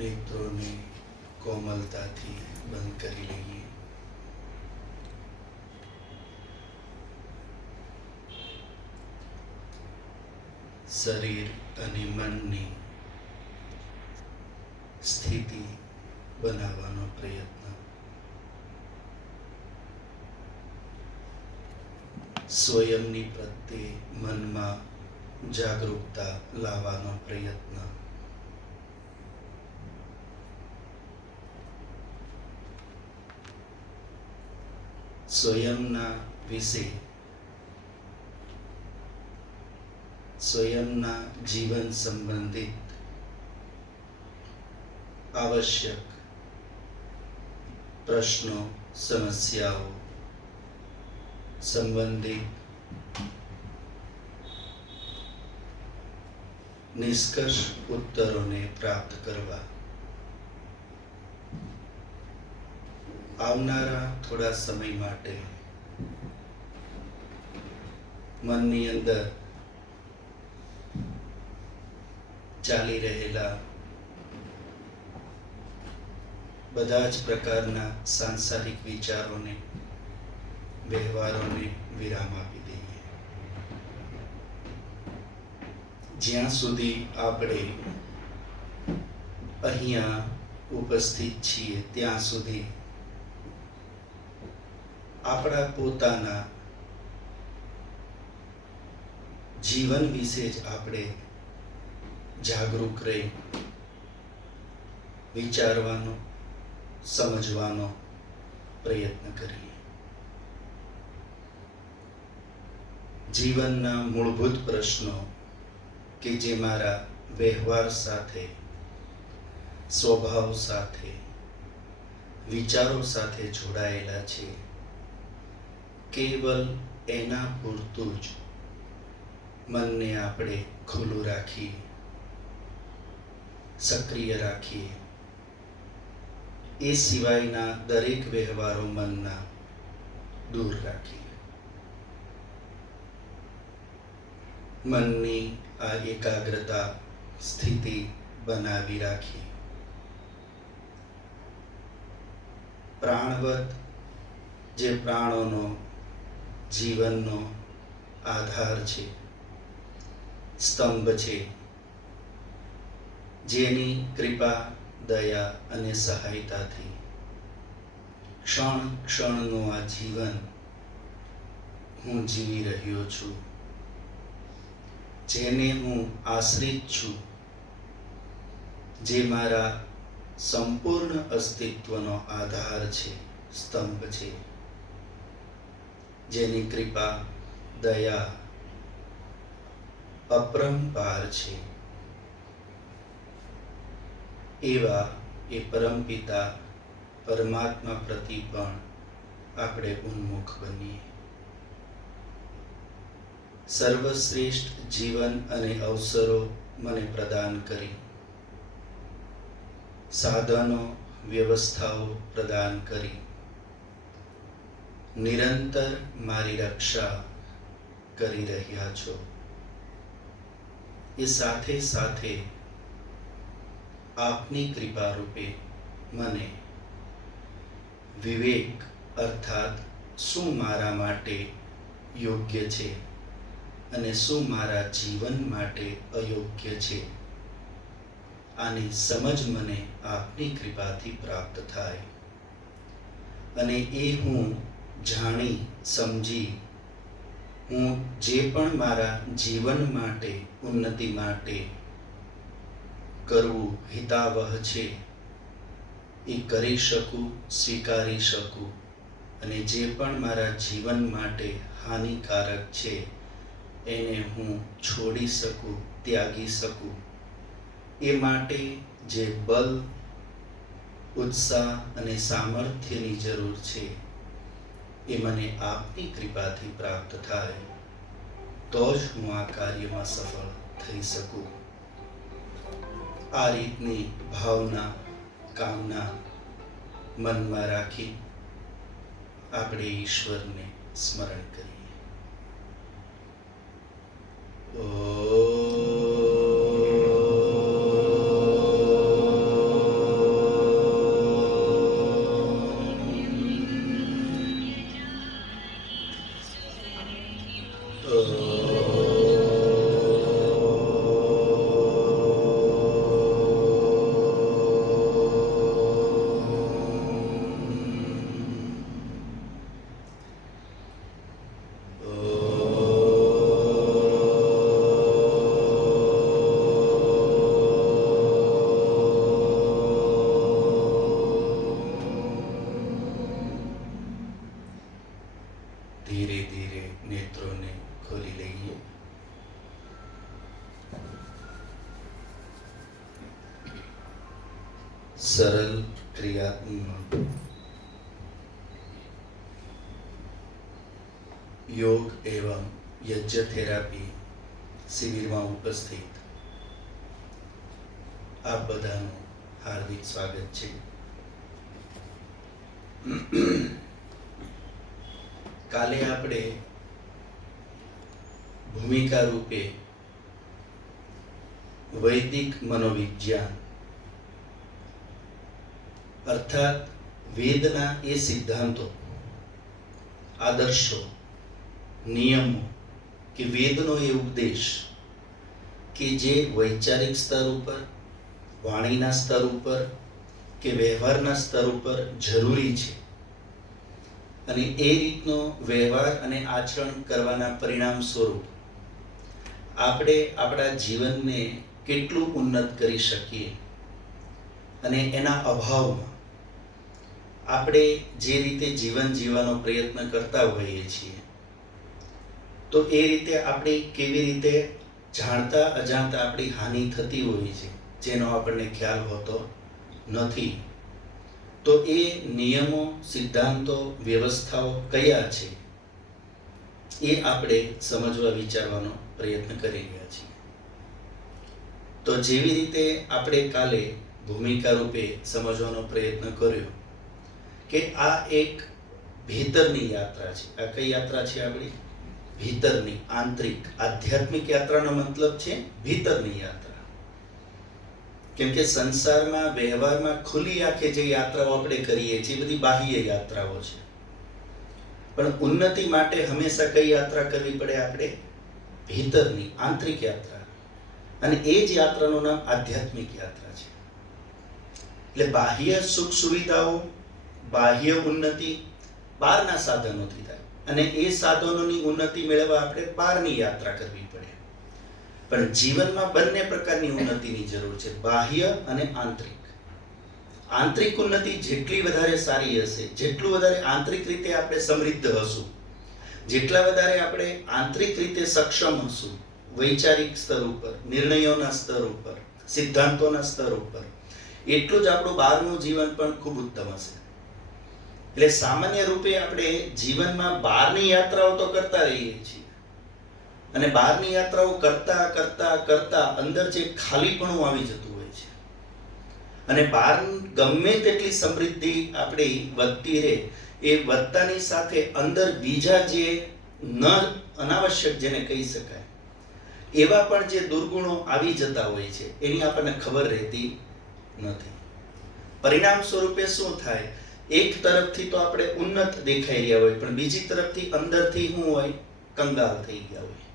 નેત્રોને કોમલતાથી બંધ કરી લઈએ. શરીર અને મનની સ્થિતિ બનાવવાનો પ્રયત્ન. સ્વયંની પ્રત્યે મનમાં જાગૃતતા લાવવાનો પ્રયત્ન. સ્વયંના વિશે, સ્વયંના જીવન સંબંધિત આવશ્યક પ્રશ્નો, સમસ્યાઓ સંબંધિત નિષ્કર્ષ ઉત્તરોને પ્રાપ્ત કરવા. આવનારા થોડા સમય માટે મનની અંદર ચાલી રહેલા બધા જ પ્રકારના સાંસારિક વિચારોને, વ્યવહારોને વિરામ આપી દઈએ. જ્યાં સુધી આપણે અહીંયા ઉપસ્થિત છીએ ત્યાં સુધી આપણા પોતાના જીવન વિશે જ આપણે જાગૃત રહી વિચારવાનો, સમજવાનો પ્રયત્ન કરીએ. જીવનના મૂળભૂત પ્રશ્નો કે જે મારા વ્યવહાર સાથે, સ્વભાવ સાથે, વિચારો સાથે જોડાયેલા છે, કેવલ એના પૂરતું જ મનને આપણે ખુલ્લું રાખીએ, સક્રિય રાખીએ. એ સિવાયના દરેક વ્યવહારો મનના દૂર રાખીએ. મનની આ એકાગ્રતા સ્થિતિ બનાવી રાખી. પ્રાણવત, જે પ્રાણોનો જીવનનો આધાર છે, સ્તંભ છે, જેની કૃપા, દયા અને સહાયતાથી ક્ષણ ક્ષણનું આ જીવન હું જીવી રહ્યો છું, જેને હું આશ્રિત છું, જે મારા સંપૂર્ણ અસ્તિત્વનો આધાર છે, સ્તંભ છે, જેની કૃપા, દયા અપરંપાર છે, એવા એ પરમપિતા પરમાત્મા પ્રતિ પણ આપણે ઉન્મુખ બનીએ. સર્વશ્રેષ્ઠ જીવન અને અવસરો મને પ્રદાન કરી, સાધનો, વ્યવસ્થાઓ પ્રદાન કરી, નિરંતર મારી રક્ષા કરી રહ્યા છો. એ સાથે સાથે આપની કૃપા રૂપે મને વિવેક, અર્થાત શું મારા માટે યોગ્ય છે અને શું મારા જીવન માટે અયોગ્ય છે, આની સમજ મને આપની કૃપાથી પ્રાપ્ત થાય અને એ હું જાણી સમજી હું જે પણ મારા જીવન માટે, ઉન્નતિ માટે કરવું હિતાવહ છે એ કરી શકું, સ્વીકારી શકું, અને જે પણ મારા જીવન માટે હાનિકારક છે એને હું છોડી શકું, ત્યાગી શકું. એ માટે જે બલ, ઉત્સાહ અને સામર્થ્યની જરૂર છે એ મને આપની કૃપાથી પ્રાપ્ત થાય તો જ હું આ કાર્યમાં સફળ થઈ શકું. આ રીતની ભાવના, કામના મનમાં રાખી આપણે ઈશ્વરને સ્મરણ કરીએ. ઓ સરળ ક્રિયાત્મક યોગ એવં યજ્ઞ થેરાપી શિબિરમાં ઉપસ્થિત આપ બધાનું હાર્દિક સ્વાગત છે. કાલે આપણે ભૂમિકા રૂપે વૈદિક મનોવિજ્ઞાન અર્થાત વેદના એ સિદ્ધાંતો, આદર્શો, નિયમો કે વેદનો એ ઉપદેશ કે જે વૈચારિક સ્તર ઉપર, વાણીના સ્તર ઉપર કે વ્યવહારના સ્તર ઉપર જરૂરી છે અને એ રીતનો વ્યવહાર અને આચરણ કરવાના પરિણામ સ્વરૂપ આપણે આપણા જીવનને કેટલું ઉન્નત કરી શકીએ અને એના અભાવમાં આપણે જે રીતે જીવન જીવવાનો પ્રયત્ન કરતા હોઈએ છીએ તો એ રીતે આપણે કેવી રીતે જાણતા અજાણતા આપણી હાનિ થતી હોય છે જેનો આપણને ખ્યાલ હોતો નથી. તો એ નિયમો, સિદ્ધાંતો, વ્યવસ્થાઓ કયા છે એ આપણે સમજવા વિચારવાનો પ્રયત્ન કરી રહ્યા છીએ. તો જેવી રીતે આપણે કાલે ભૂમિકા રૂપે સમજવાનો પ્રયત્ન કર્યો કે આ એક ભીતરની યાત્રા છે. આ કઈ યાત્રા છે આપણી? ભીતરની, આંતરિક, આધ્યાત્મિક યાત્રાનો મતલબ છે ભીતરની યાત્રા. કેમ કે સંસારમાં, વ્યવહારમાં ખુલ્લી આંખે જે યાત્રાઓ આપણે કરીએ છીએ બધી બાહ્ય યાત્રાઓ છે, પણ ઉન્નતિ માટે હંમેશા કઈ યાત્રા કરવી પડે? આપણે ભીતરની, આંતરિક યાત્રા. અને એ જ યાત્રાનું નામ આધ્યાત્મિક યાત્રા છે. એટલે બાહ્ય સુખ સુવિધાઓ, બાહ્ય ઉન્નતિ બહારના સાધનોથી થાય અને એ સાધનોની ઉન્નતિ મેળવવા આપણે બહારની યાત્રા કરવી પડે. પણ જીવનમાં બંને પ્રકારની ઉન્નતિની જરૂર છે, બાહ્ય અને આંતરિક. આંતરિક ઉન્નતિ જેટલી વધારે સારી હશે, જેટલું વધારે આંતરિક રીતે આપણે સમૃદ્ધ હશું, જેટલા વધારે આપણે આંતરિક રીતે સક્ષમ હશું, વૈચારિક સ્તર ઉપર, નિર્ણયોના સ્તર ઉપર, સિદ્ધાંતોના સ્તર ઉપર, એટલું જ આપણું બહારનું જીવન પણ ખૂબ ઉત્તમ હશે. એટલે સામાન્ય રૂપે આપણે જીવનમાં બહારની યાત્રાઓ તો કરતા રહીએ છીએ અને બહારની યાત્રાઓ કરતા કરતા કરતા અંદર જે ખાલીપણું આવી જતું હોય છે અને બહાર ગમે તેટલી સમૃદ્ધિ આપણી વધતી રહે, એ વધતાની સાથે અંદર બીજા જે અનાવશ્યક જેને કહી શકાય એવા પણ જે દુર્ગુણો આવી જતા હોય છે એની આપણને ખબર રહેતી નથી. પરિણામ સ્વરૂપે શું થાય? એક તરફથી તો આપણે ઉન્નત દેખાઈ રહ્યા હોય પણ બીજી તરફથી અંદરથી શું હોય? કંગાલ થઈ ગયા હોય,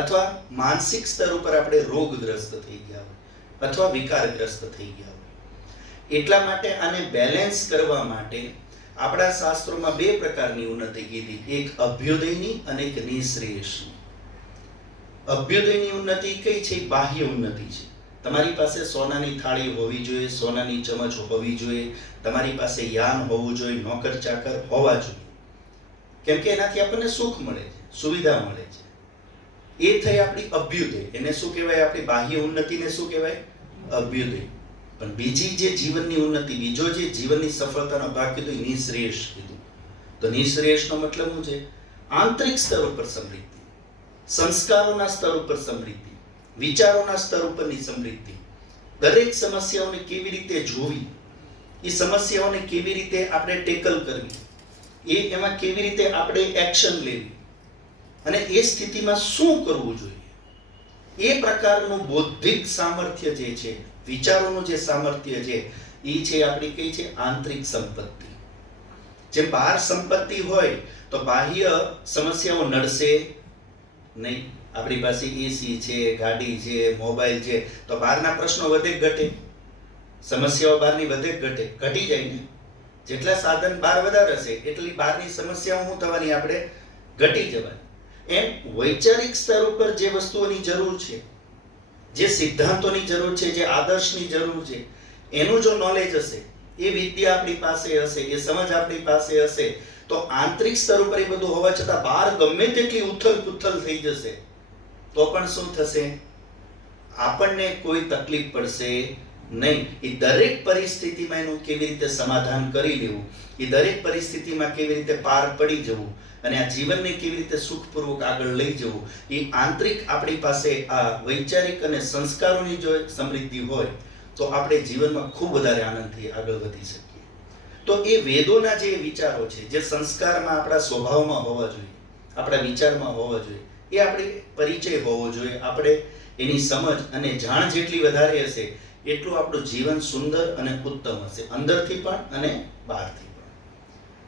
અથવા માનસિક સ્તર ઉપર આપણે રોગગ્રસ્ત થઈ ગયા હોય અથવા વિકારગ્રસ્ત થઈ ગયા હોય. એટલા માટે આને બેલેન્સ કરવા માટે આપણા શાસ્ત્રોમાં બે પ્રકારની ઉન્નતિ કીધી, એક અભ્યુદયની અને એક નિઃશ્રેયસની. અભ્યુદયની ઉન્નતિ કઈ છે? બાહ્ય ઉન્નતિ છે. તમારી પાસે સોનાની થાળી હોવી જોઈએ, સોનાની ચમચ હોવી જોઈએ, તમારી પાસે યાન હોવું જોઈએ, નોકર ચાકર હોવા જોઈએ, કેમ કે એનાથી આપણને સુખ મળે છે, સુવિધા મળે છે. એ થઈ આપણી અભ્યુદય. એને શું કહેવાય? આપણી બાહ્ય ઉન્નતિને શું કહેવાય? અભ્યુદય. પણ બીજી જે જીવનની ઉન્નતિ, બીજો જે જીવનની સફળતાનો ભાગ કીધો એ નિઃશ્રેયસ કીધું. તો નિઃશ્રેયસનો મતલબ શું છે? આંતરિક સ્તર ઉપર સમૃદ્ધિ, સંસ્કારોના સ્તર ઉપર સમૃદ્ધિ, વિચારોના સ્તર ઉપરની સમૃદ્ધિ, દરેક સમસ્યાઓને કેવી રીતે જોવી, એ સમસ્યાઓને કેવી રીતે આપણે ટેકલ કરવી, એમાં કેવી રીતે આપણે એક્શન લેવી અને એ સ્થિતિમાં શું કરવું જોઈએ, એ પ્રકારનું બૌદ્ધિક સામર્થ્ય જે છે, વિચારોનું જે સામર્થ્ય છે, એ છે આપણી કઈ છે? આંતરિક સંપત્તિ. જે બહાર સંપત્તિ હોય તો બાહ્ય સમસ્યાઓ નડશે નહીં. આપણી પાસે એસી છે, ગાડી છે, મોબાઈલ છે, તો બહારના પ્રશ્નો વધે ઘટે? સમસ્યાઓ બહારની વધે ઘટે? ઘટી જાય ને. જેટલા સાધન બહાર વધારે હશે એટલી બહારની સમસ્યાઓ શું થવાની? આપણે ઘટી જવાની. એમ વૈચારિક સ્તર ઉપર જે વસ્તુઓની જરૂર છે, જે સિદ્ધાંતોની જરૂર છે, જે આદર્શની જરૂર છે, એનું જો નોલેજ હશે, એ વિદ્યા આપણી પાસે હશે, એ સમજ આપણી પાસે હશે, તો આંતરિક સ્તર ઉપર એ બધું હોવા છતાં બહાર ગમે તેટલી ઉથલ પુથલ થઈ જશે તો પણ શું થશે? આપણને કોઈ તકલીફ પડશે નહીં. એ દરેક પરિસ્થિતિમાં એનું કેવી રીતે સમાધાન કરી લેવું, એ દરેક પરિસ્થિતિમાં કેવી રીતે પાર પડી જવું અને આ જીવનને કેવી રીતે સુખપૂર્વક આગળ લઈ જવું, એ આંતરિક આપણી પાસે આ વૈચારિક અને સંસ્કારોની જો સમૃદ્ધિ હોય તો આપણે જીવનમાં ખૂબ વધારે આનંદથી આગળ વધી શકીએ. તો એ વેદોના જે વિચારો છે, જે સંસ્કારમાં આપણા સ્વભાવમાં હોવા જોઈએ, આપણા વિચારમાં હોવા જોઈએ, એ આપણી પરિચય હોવો જોઈએ. આપણે એની સમજ અને જાણ જેટલી વધારે હશે એટલું આપણું જીવન સુંદર અને ઉત્તમ હશે, અંદરથી પણ અને બહારથી પણ.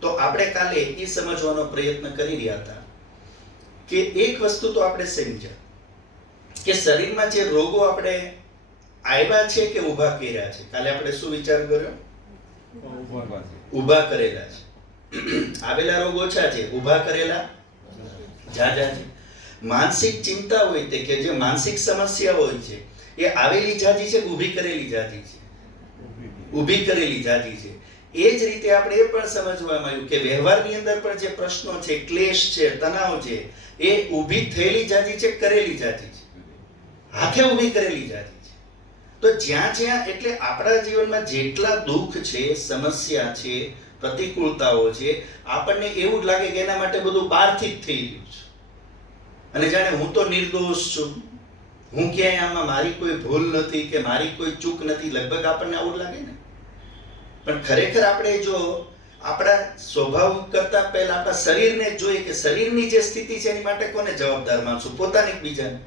તો આપણે કાલે એ સમજવાનો પ્રયત્ન કરી રહ્યા હતા કે એક વસ્તુ તો આપણે સમજ્યા કે શરીરમાં જે રોગો આપણે આવ્યા છે કે ઊભા કર્યા છે. કાલે આપણે શું વિચાર કર્યો? ઊભા કરેલા છે. આવેલા રોગ ઓછા છે, ઊભા કરેલા જાજા છે. માનસિક ચિંતા હોય તે કે જે માનસિક સમસ્યા હોય છે એ આવેલી જાજી છે કે ઊભી કરેલી જાજી છે? ઊભી કરેલી જાજી છે. એ જ રીતે આપણે એ પણ સમજવામાં આવ્યું કે વ્યવહારની અંદર પણ જે પ્રશ્નો છે, ક્લેશ છે, તણાવ છે, એ ઊભી થયેલી જાજી છે, કરેલી જાજી છે? હાથે ઊભી કરેલી જાજી છે. તો જ્યાં જ્યાં એટલે આપણા જીવનમાં જેટલા દુઃખ છે, સમસ્યા છે, પ્રતિકૂળતાઓ છે, આપણને એવું જ લાગે કે એના માટે બધું બહારથી જ થઈ ગયું છે અને જાણે હું તો નિર્દોષ છું, હું ક્યાંય આમાં મારી કોઈ ભૂલ નથી કે મારી કોઈ ચૂક નથી. લગભગ આપણને આવું લાગે ને. પણ ખરેખર આપણે જો આપણા સ્વભાવ કરતા પહેલા આપણા શરીરને જોઈએ કે શરીરની જે સ્થિતિ છે એની માટે કોને જવાબદાર માનશું? પોતાને કે બીજાને?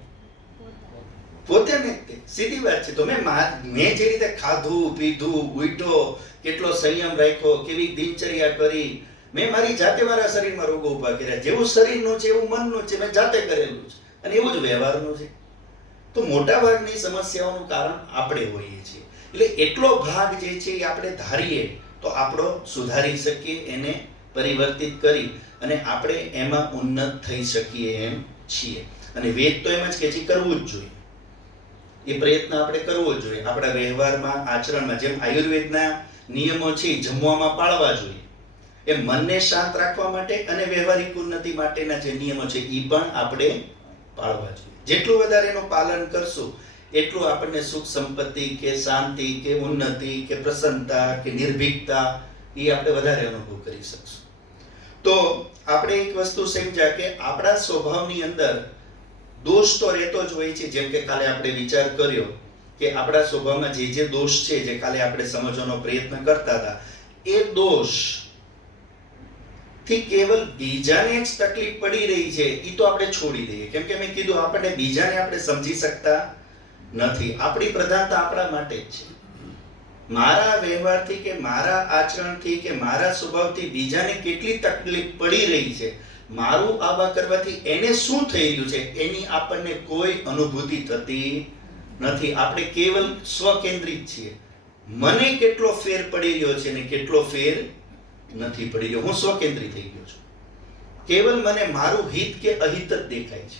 પોતાને જ તે. સીધી વાત છે. તો મેં જે રીતે ખાધું પીધું, ઉઠ્યો, કેટલો સંયમ રાખ્યો, કેવી દિનચર્યા કરી, મેં મારી જાતે મારા શરીરમાં રોગો ઉભા કર્યા. જેવું શરીરનું છે એવું મનનું છે, મેં જાતે કરેલું છે અને એવું જ વ્યવહારનું છે. તો મોટા ભાગની સમસ્યાઓનું કારણ આપણે હોઈએ છીએ. એટલે એટલો ભાગ જે છે એ આપણે ધારીએ તો આપણો સુધારી શકીએ, એને પરિવર્તિત કરી અને આપણે એમાં ઉન્નત થઈ શકીએ એમ છીએ. અને વેદ તો એમ જ કે છે કરવું જ જોઈએ. એ પ્રયત્ન આપણે કરવો જ જોઈએ આપણા વ્યવહારમાં, આચરણમાં. જેમ આયુર્વેદના નિયમો છે જમવામાં પાળવા જોઈએ, એ મનને શાંત રાખવા માટે અને વ્યવહારિક ઉન્નતિ માટેના જે નિયમો છે એ પણ આપણે પાળવા જોઈએ. જેટલું વધારે એનું પાલન કરશું એટલું આપણને સુખ સંપત્તિ કે શાંતિ કે ઉન્નતિ કે પ્રસન્નતા કે નિર્ભીકતા એ આપણે વધારે અનુભવ કરી શકશું. તો આપણે એક વસ્તુ સમજ્યા કે આપણા સ્વભાવની અંદર દોષ તો રહેતો જ હોય છે. જેમ કે કાલે આપણે વિચાર કર્યો કે આપણા સ્વભાવમાં જે દોષ છે, જે કાલે આપણે સમજવાનો પ્રયત્ન કરતા હતા, એ દોષ થી કેવલ બીજાને જ તકલીફ પડી રહી છે એ તો આપણે છોડી દઈએ. કેમ કે મેં કીધું આપણને બીજાને આપણે સમજી શકતા નથી. આપણી પ્રધાનતા આપણા માટે જ છે. મારા વ્યવહારથી કે મારા આચરણથી કે મારા સ્વભાવથી બીજાને કેટલી તકલીફ પડી રહી છે, મારું આવા કરવાથી એને શું થઈ રહ્યું છે, એની આપણને કોઈ અનુભૂતિ થતી નથી. આપણે કેવલ સ્વકેન્દ્રિત છીએ. મને કેટલો ફેર પડી રહ્યો છે ને કેટલો ફેર નથી પડી રહ્યો. હું સ્વકેન્દ્રિત થઈ ગયો છું. કેવલ મને મારું હિત કે અહિત જ દેખાય છે.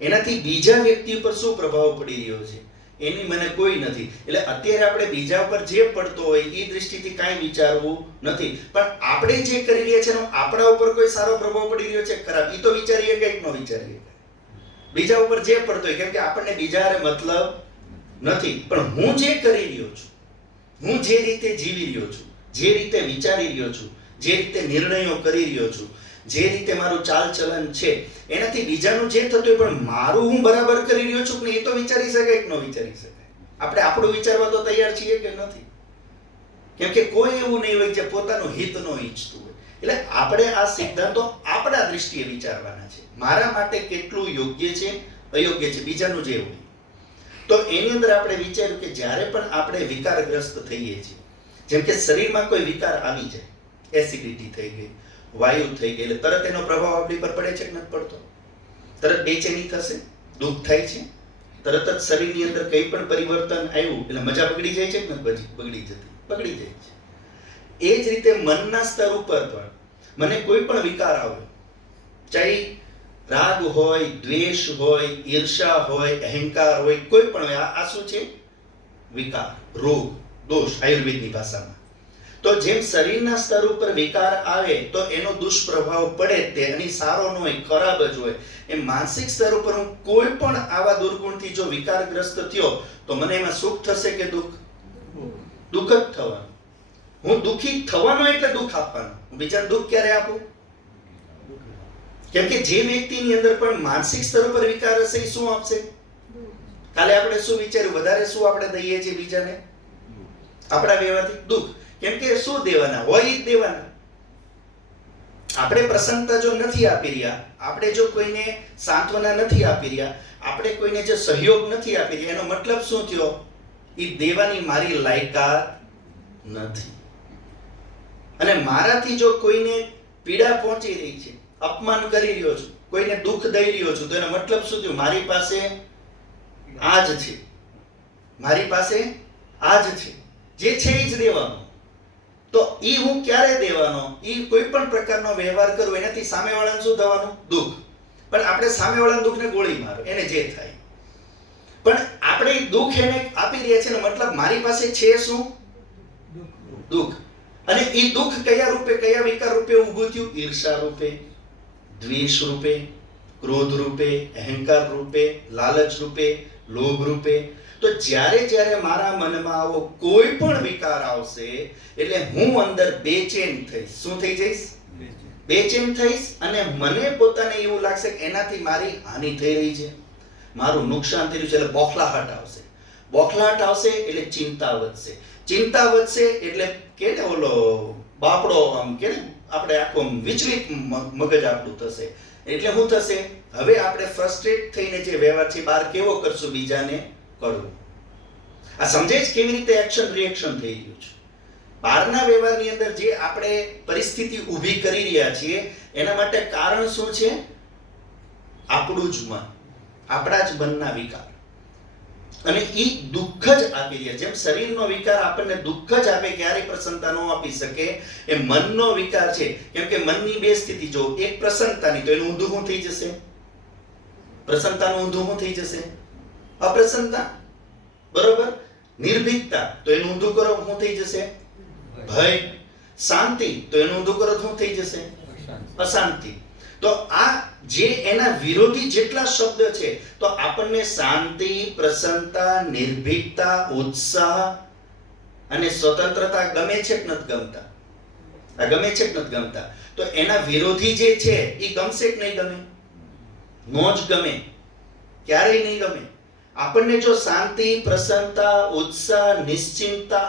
એનાથી બીજા વ્યક્તિ ઉપર શું પ્રભાવ પડી રહ્યો છે એની મને કોઈ નથી. એટલે અત્યારે આપણે બીજા ઉપર જે પડતો હોય એ દ્રષ્ટિથી કાંઈ વિચારવું નથી. પણ આપણે જે કરી રહ્યા છીએ આપણા ઉપર કોઈ સારો પ્રભાવ પડી રહ્યો છે, ખરાબ, એ તો વિચારીએ કે ન વિચારીએ. બીજા ઉપર જે પડતો હોય, કેમ કે આપણને બીજા હારે મતલબ નથી. પણ હું જે કરી રહ્યો છું, હું જે રીતે જીવી રહ્યો છું, જે રીતે વિચારી રહ્યો છું, જે રીતે નિર્ણયો કરી રહ્યો છું, જે રીતે મારું ચાલ ચલન છે, એનાથી બીજાનું જે થતું હોય પણ મારું હું બરાબર કરી રહ્યો છું કે એ તો વિચારી શકાય કે ન વિચારી શકાય. આપણે આપણું વિચારવા તો તૈયાર છીએ કે નથી? કેમ કે કોઈ એવું નહીં હોય જે પોતાનું હિત ન ઈચ્છતું હોય. એટલે આપણે આ સિદ્ધાંતો આપણા દૃષ્ટિએ વિચારવાના છે. મારા માટે કેટલું યોગ્ય છે, અયોગ્ય છે, બીજાનું જે હોય. તો એની અંદર આપણે વિચાર્યું કે જ્યારે પણ આપણે વિકારગ્રસ્ત થઈએ છીએ, જેમ કે શરીરમાં કોઈ વિકાર આવી જાય, એસિડિટી થઈ ગઈ, વાયુ થઈ ગઈ, એટલે તરત એનો પ્રભાવ આપણી પર પડે છે કે નથી પડતો? તરત બેચેની થશે, દુઃખ થાય છે, તરત જ શરીરની અંદર કંઈ પણ પરિવર્તન આવ્યું એટલે મજા બગડી જાય છે કે નથી બગડી જતી? બગડી જાય છે. એ જ રીતે મનના સ્તર ઉપર પણ મને કોઈ પણ વિકાર આવે, ચાહે રાગ હોય, દ્વેષ હોય, ઈર્ષા હોય, અહંકાર હોય, કોઈ પણ હોય, આ શું છે? વિકાર, રોગ, દોષ આયુર્વેદની ભાષામાં. તો જેમ શરીરના સ્તર ઉપર વિકાર આવે તો એનો દુષ્પ્રભાવ પડે તે એની સારો ન હોય, ખરાબ જ હોય. એમ માનસિક સ્તર ઉપર હું કોઈ પણ આવા દુર્ગુણથી જો વિકારગ્રસ્ત થયો તો મને એમાં સુખ થશે કે દુઃખ? દુઃખ જ થવાનું. હું દુઃખી થવાનો એટલે દુઃખ આપવાનું. હું બીજાને દુઃખ ક્યારે આપું? કેમ કે જે વ્યક્તિની અંદર પણ માનસિક સ્તર પર વિકાર હશે એ શું આપશે? કાલે આપણે શું વિચાર્યું? વધારે શું આપણે દઈએ છીએ બીજાને? આપણા વ્યવહારથી દુઃખ. કેમ કે શું દેવાના હોય એ જ દેવાના. આપણે પ્રસન્નતા જો નથી આપી રહ્યા, આપણે જો કોઈને સાંત્વના નથી આપી રહ્યા, આપણે કોઈને જે સહયોગ નથી આપી રહ્યા, એનો મતલબ શું થયો? એ દેવાની મારી લાયકાત નથી. અને મારાથી જો કોઈને પીડા પહોંચી રહી છે, અપમાન કરી રહ્યો છું, કોઈને દુઃખ દઈ રહ્યો છું, તો એનો મતલબ શું થયું? મારી પાસે આ જ છે, મારી પાસે આ જ છે, જે છે એ જ દેવાનો. તો ઈ હું ક્યારે દેવાનો? ઈ કોઈ પણ પ્રકારનો વ્યવહાર કરું એનાથી સામેવાળાને શું થવાનું? દુઃખ. પણ આપણે સામેવાળાના દુઃખને ગોળી મારો, એને જે થાય. પણ આપણે દુઃખ એને આપી રહ્યા છે, મતલબ મારી પાસે છે શું? દુઃખ. અને ઈ દુઃખ કયા રૂપે, કયા વિકાર રૂપે ઊભું થયું? ઈર્ષા રૂપે, દ્વેષ રૂપે, ક્રોધ રૂપે, અહંકાર રૂપે, લાલચ રૂપે, લોભ રૂપે. તો જ્યારે મારા મનમાં આવો કોઈ પણ વિકાર આવશે એટલે હું અંદર બેચેન થઈશ. શું થઈ જઈશ? બેચેન થઈશ. અને મને પોતાને એવું લાગશે કે એનાથી મારી હાનિ થઈ રહી છે, મારું નુકસાન થઈ રહ્યું છે, એટલે બોખલાહટ આવશે. બોખલાહટ આવશે એટલે ચિંતા વધશે. ચિંતા વધશે એટલે કે ને ઓલો બાપડો આમ કે ને આપણે આખું વિચલિત મગજ આપણું થશે. એટલે શું થશે? હવે આપણે ફ્રસ્ટ્રેટ થઈને જે વ્યવહાર છે બહાર કેવો કરશું? બીજાને કરવું. આ સમજે જ કેવી રીતે એક્શન રિએક્શન થઈ રહ્યું છે? બહારના વ્યવહારની અંદર જે આપણે પરિસ્થિતિ ઊભી કરી રહ્યા છીએ એના માટે કારણ શું છે? આપણું જ મન, આપણા જ મનના વિકાર. અને એ દુઃખ જ આપી રહ્યા. જેમ શરીરનો વિકાર આપણને દુઃખ જ આપે, ક્યારેય પ્રસન્નતા ન આપી શકે, એ મનનો વિકાર છે. કેમ કે મનની બે સ્થિતિ જો, એક પ્રસન્નતાની, તો એનું ઊંધું શું થઈ જશે? પ્રસન્નતાનું ઊંધું શું થઈ જશે? અપ્રસન્નતા. બરોબર? નિર્ભીકતા, તો એનું ઊંધું કરો શું થઈ જશે? ભય. શાંતિ, તો એનું ઊંધું કરો શું થઈ જશે? અશાંતિ. તો આ જે એના વિરોધી જેટલા શબ્દ છે, તો આપણને શાંતિ, પ્રસન્નતા, નિર્ભીકતા, ઉત્સાહ અને સ્વતંત્રતા ગમે છે કે નથી ગમતા? આ ગમે છે કે નથી ગમતા? તો એના વિરોધી જે છે એ ગમશે કે નહીં ગમે? નો જ ગમે, ક્યારેય નહીં ગમે. આપણને જો શાંતિ, પ્રસન્નતા, ઉત્સાહ, નિશ્ચિંતતા,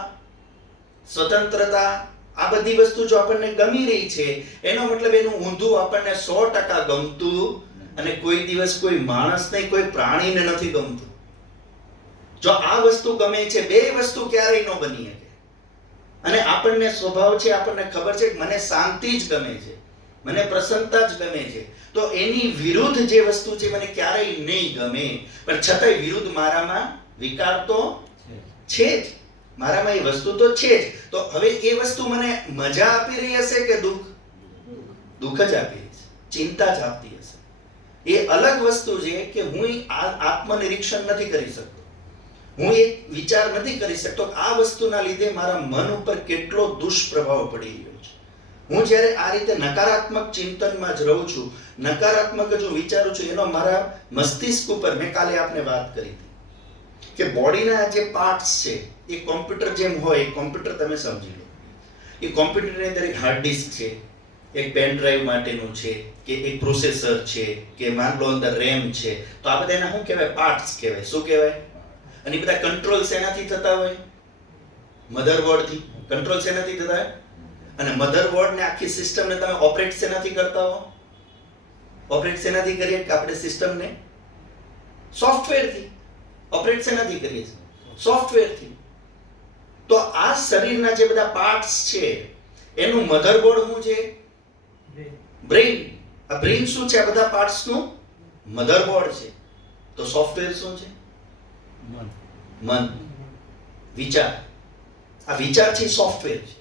સ્વતંત્રતા, આ બધી વસ્તુ જો આપણને ગમી રહી છે, એનો મતલબ એનું ઊંધું આપણને 100% ગમતું. અને કોઈ દિવસ કોઈ માણસને, કોઈ પ્રાણીને નથી ગમતું. જો આ વસ્તુ ગમે છે, બે વસ્તુ ક્યારેય ન બની શકે. અને આપણને સ્વભાવ છે, આપણને ખબર છે કે મને શાંતિ જ ગમે છે, મને પ્રસન્નતા જ ગમે છે, તો એની વિરુદ્ધ જે વસ્તુ છે મને ક્યારેય નહીં ગમે. પણ છતાંય વિરુદ્ધ મારામાં વિકાર તો છે જ, મારામાં એ વસ્તુ તો છે જ. તો હવે એ વસ્તુ મને મજા આપી રહી હશે કે દુઃખ? દુઃખ જ આપી રહી છે, ચિંતા જ આપતી હશે. એ અલગ વસ્તુ છે કે હું આત્મનિરીક્ષણ નથી કરી શકતો, હું એક વિચાર નથી કરી શકતો આ વસ્તુના લીધે મારા મન ઉપર કેટલો દુષ્પ્રભાવ પડી રહ્યો છે. હું જ્યારે આ રીતે નકારાત્મક ચિંતનમાં જ રહું છું, નકારાત્મક જ હું વિચારું છું, એનો મારા મસ્તિષ્ક ઉપર, મેં કાલે આપને વાત કરી હતી કે બોડીના જે પાર્ટ્સ છે એ કોમ્પ્યુટર જેમ હોય. કોમ્પ્યુટર તમે સમજી લો, એ કોમ્પ્યુટરની અંદર એક હાર્ડ ડિસ્ક છે, એક પેન ડ્રાઈવ માટેનું છે, કે એક પ્રોસેસર છે, કે માન લો અંદર રેમ છે. તો આ બધા એના શું કહેવાય? પાર્ટ્સ કહેવાય. શું કહેવાય? અને બધા કંટ્રોલ શેનાથી થતા હોય? મધરબોર્ડથી. કંટ્રોલ શેનાથી થતા હોય? અને મધરબોર્ડ ને આખી સિસ્ટમને તમે ઓપરેટ શેનાથી કરતા હો? ઓપરેટ શેનાથી કરીએ કે આપણે સિસ્ટમને? સોફ્ટવેરથી. ઓપરેટ શેનાથી કરીએ છીએ? સોફ્ટવેરથી. તો આ શરીરના જે બધા પાર્ટ્સ છે એનું મધરબોર્ડ શું છે? બ્રેઇન. આ બ્રેઇન શું છે? આ બધા પાર્ટ્સનું મધરબોર્ડ છે. તો સોફ્ટવેર શું છે? મન, વિચાર. આ વિચાર છે, સોફ્ટવેર છે.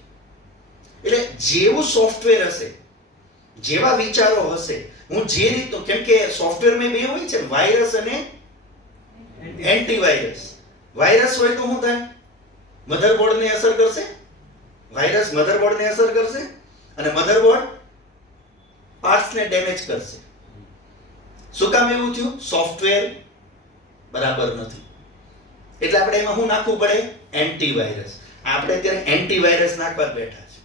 એટલે જેવું સોફ્ટવેર હશે, જેવા વિચારો હશે, હું જે રીતનું, કેમ કે સોફ્ટવેરમાં બે હોય છે, વાયરસ અને એન્ટીવાયરસ. વાયરસ હોય તો શું થાય? મધરબોર્ડને અસર કરશે. વાયરસ મધરબોર્ડને અસર કરશે અને મધરબોર્ડ પાર્ટ્સને ડેમેજ કરશે. શું કામ એવું થયું? સોફ્ટવેર બરાબર નથી. એટલે આપણે એમાં શું નાખવું પડે? એન્ટીવાયરસ. આપણે અત્યારે એન્ટીવાયરસ નાખવા જ બેઠા છે.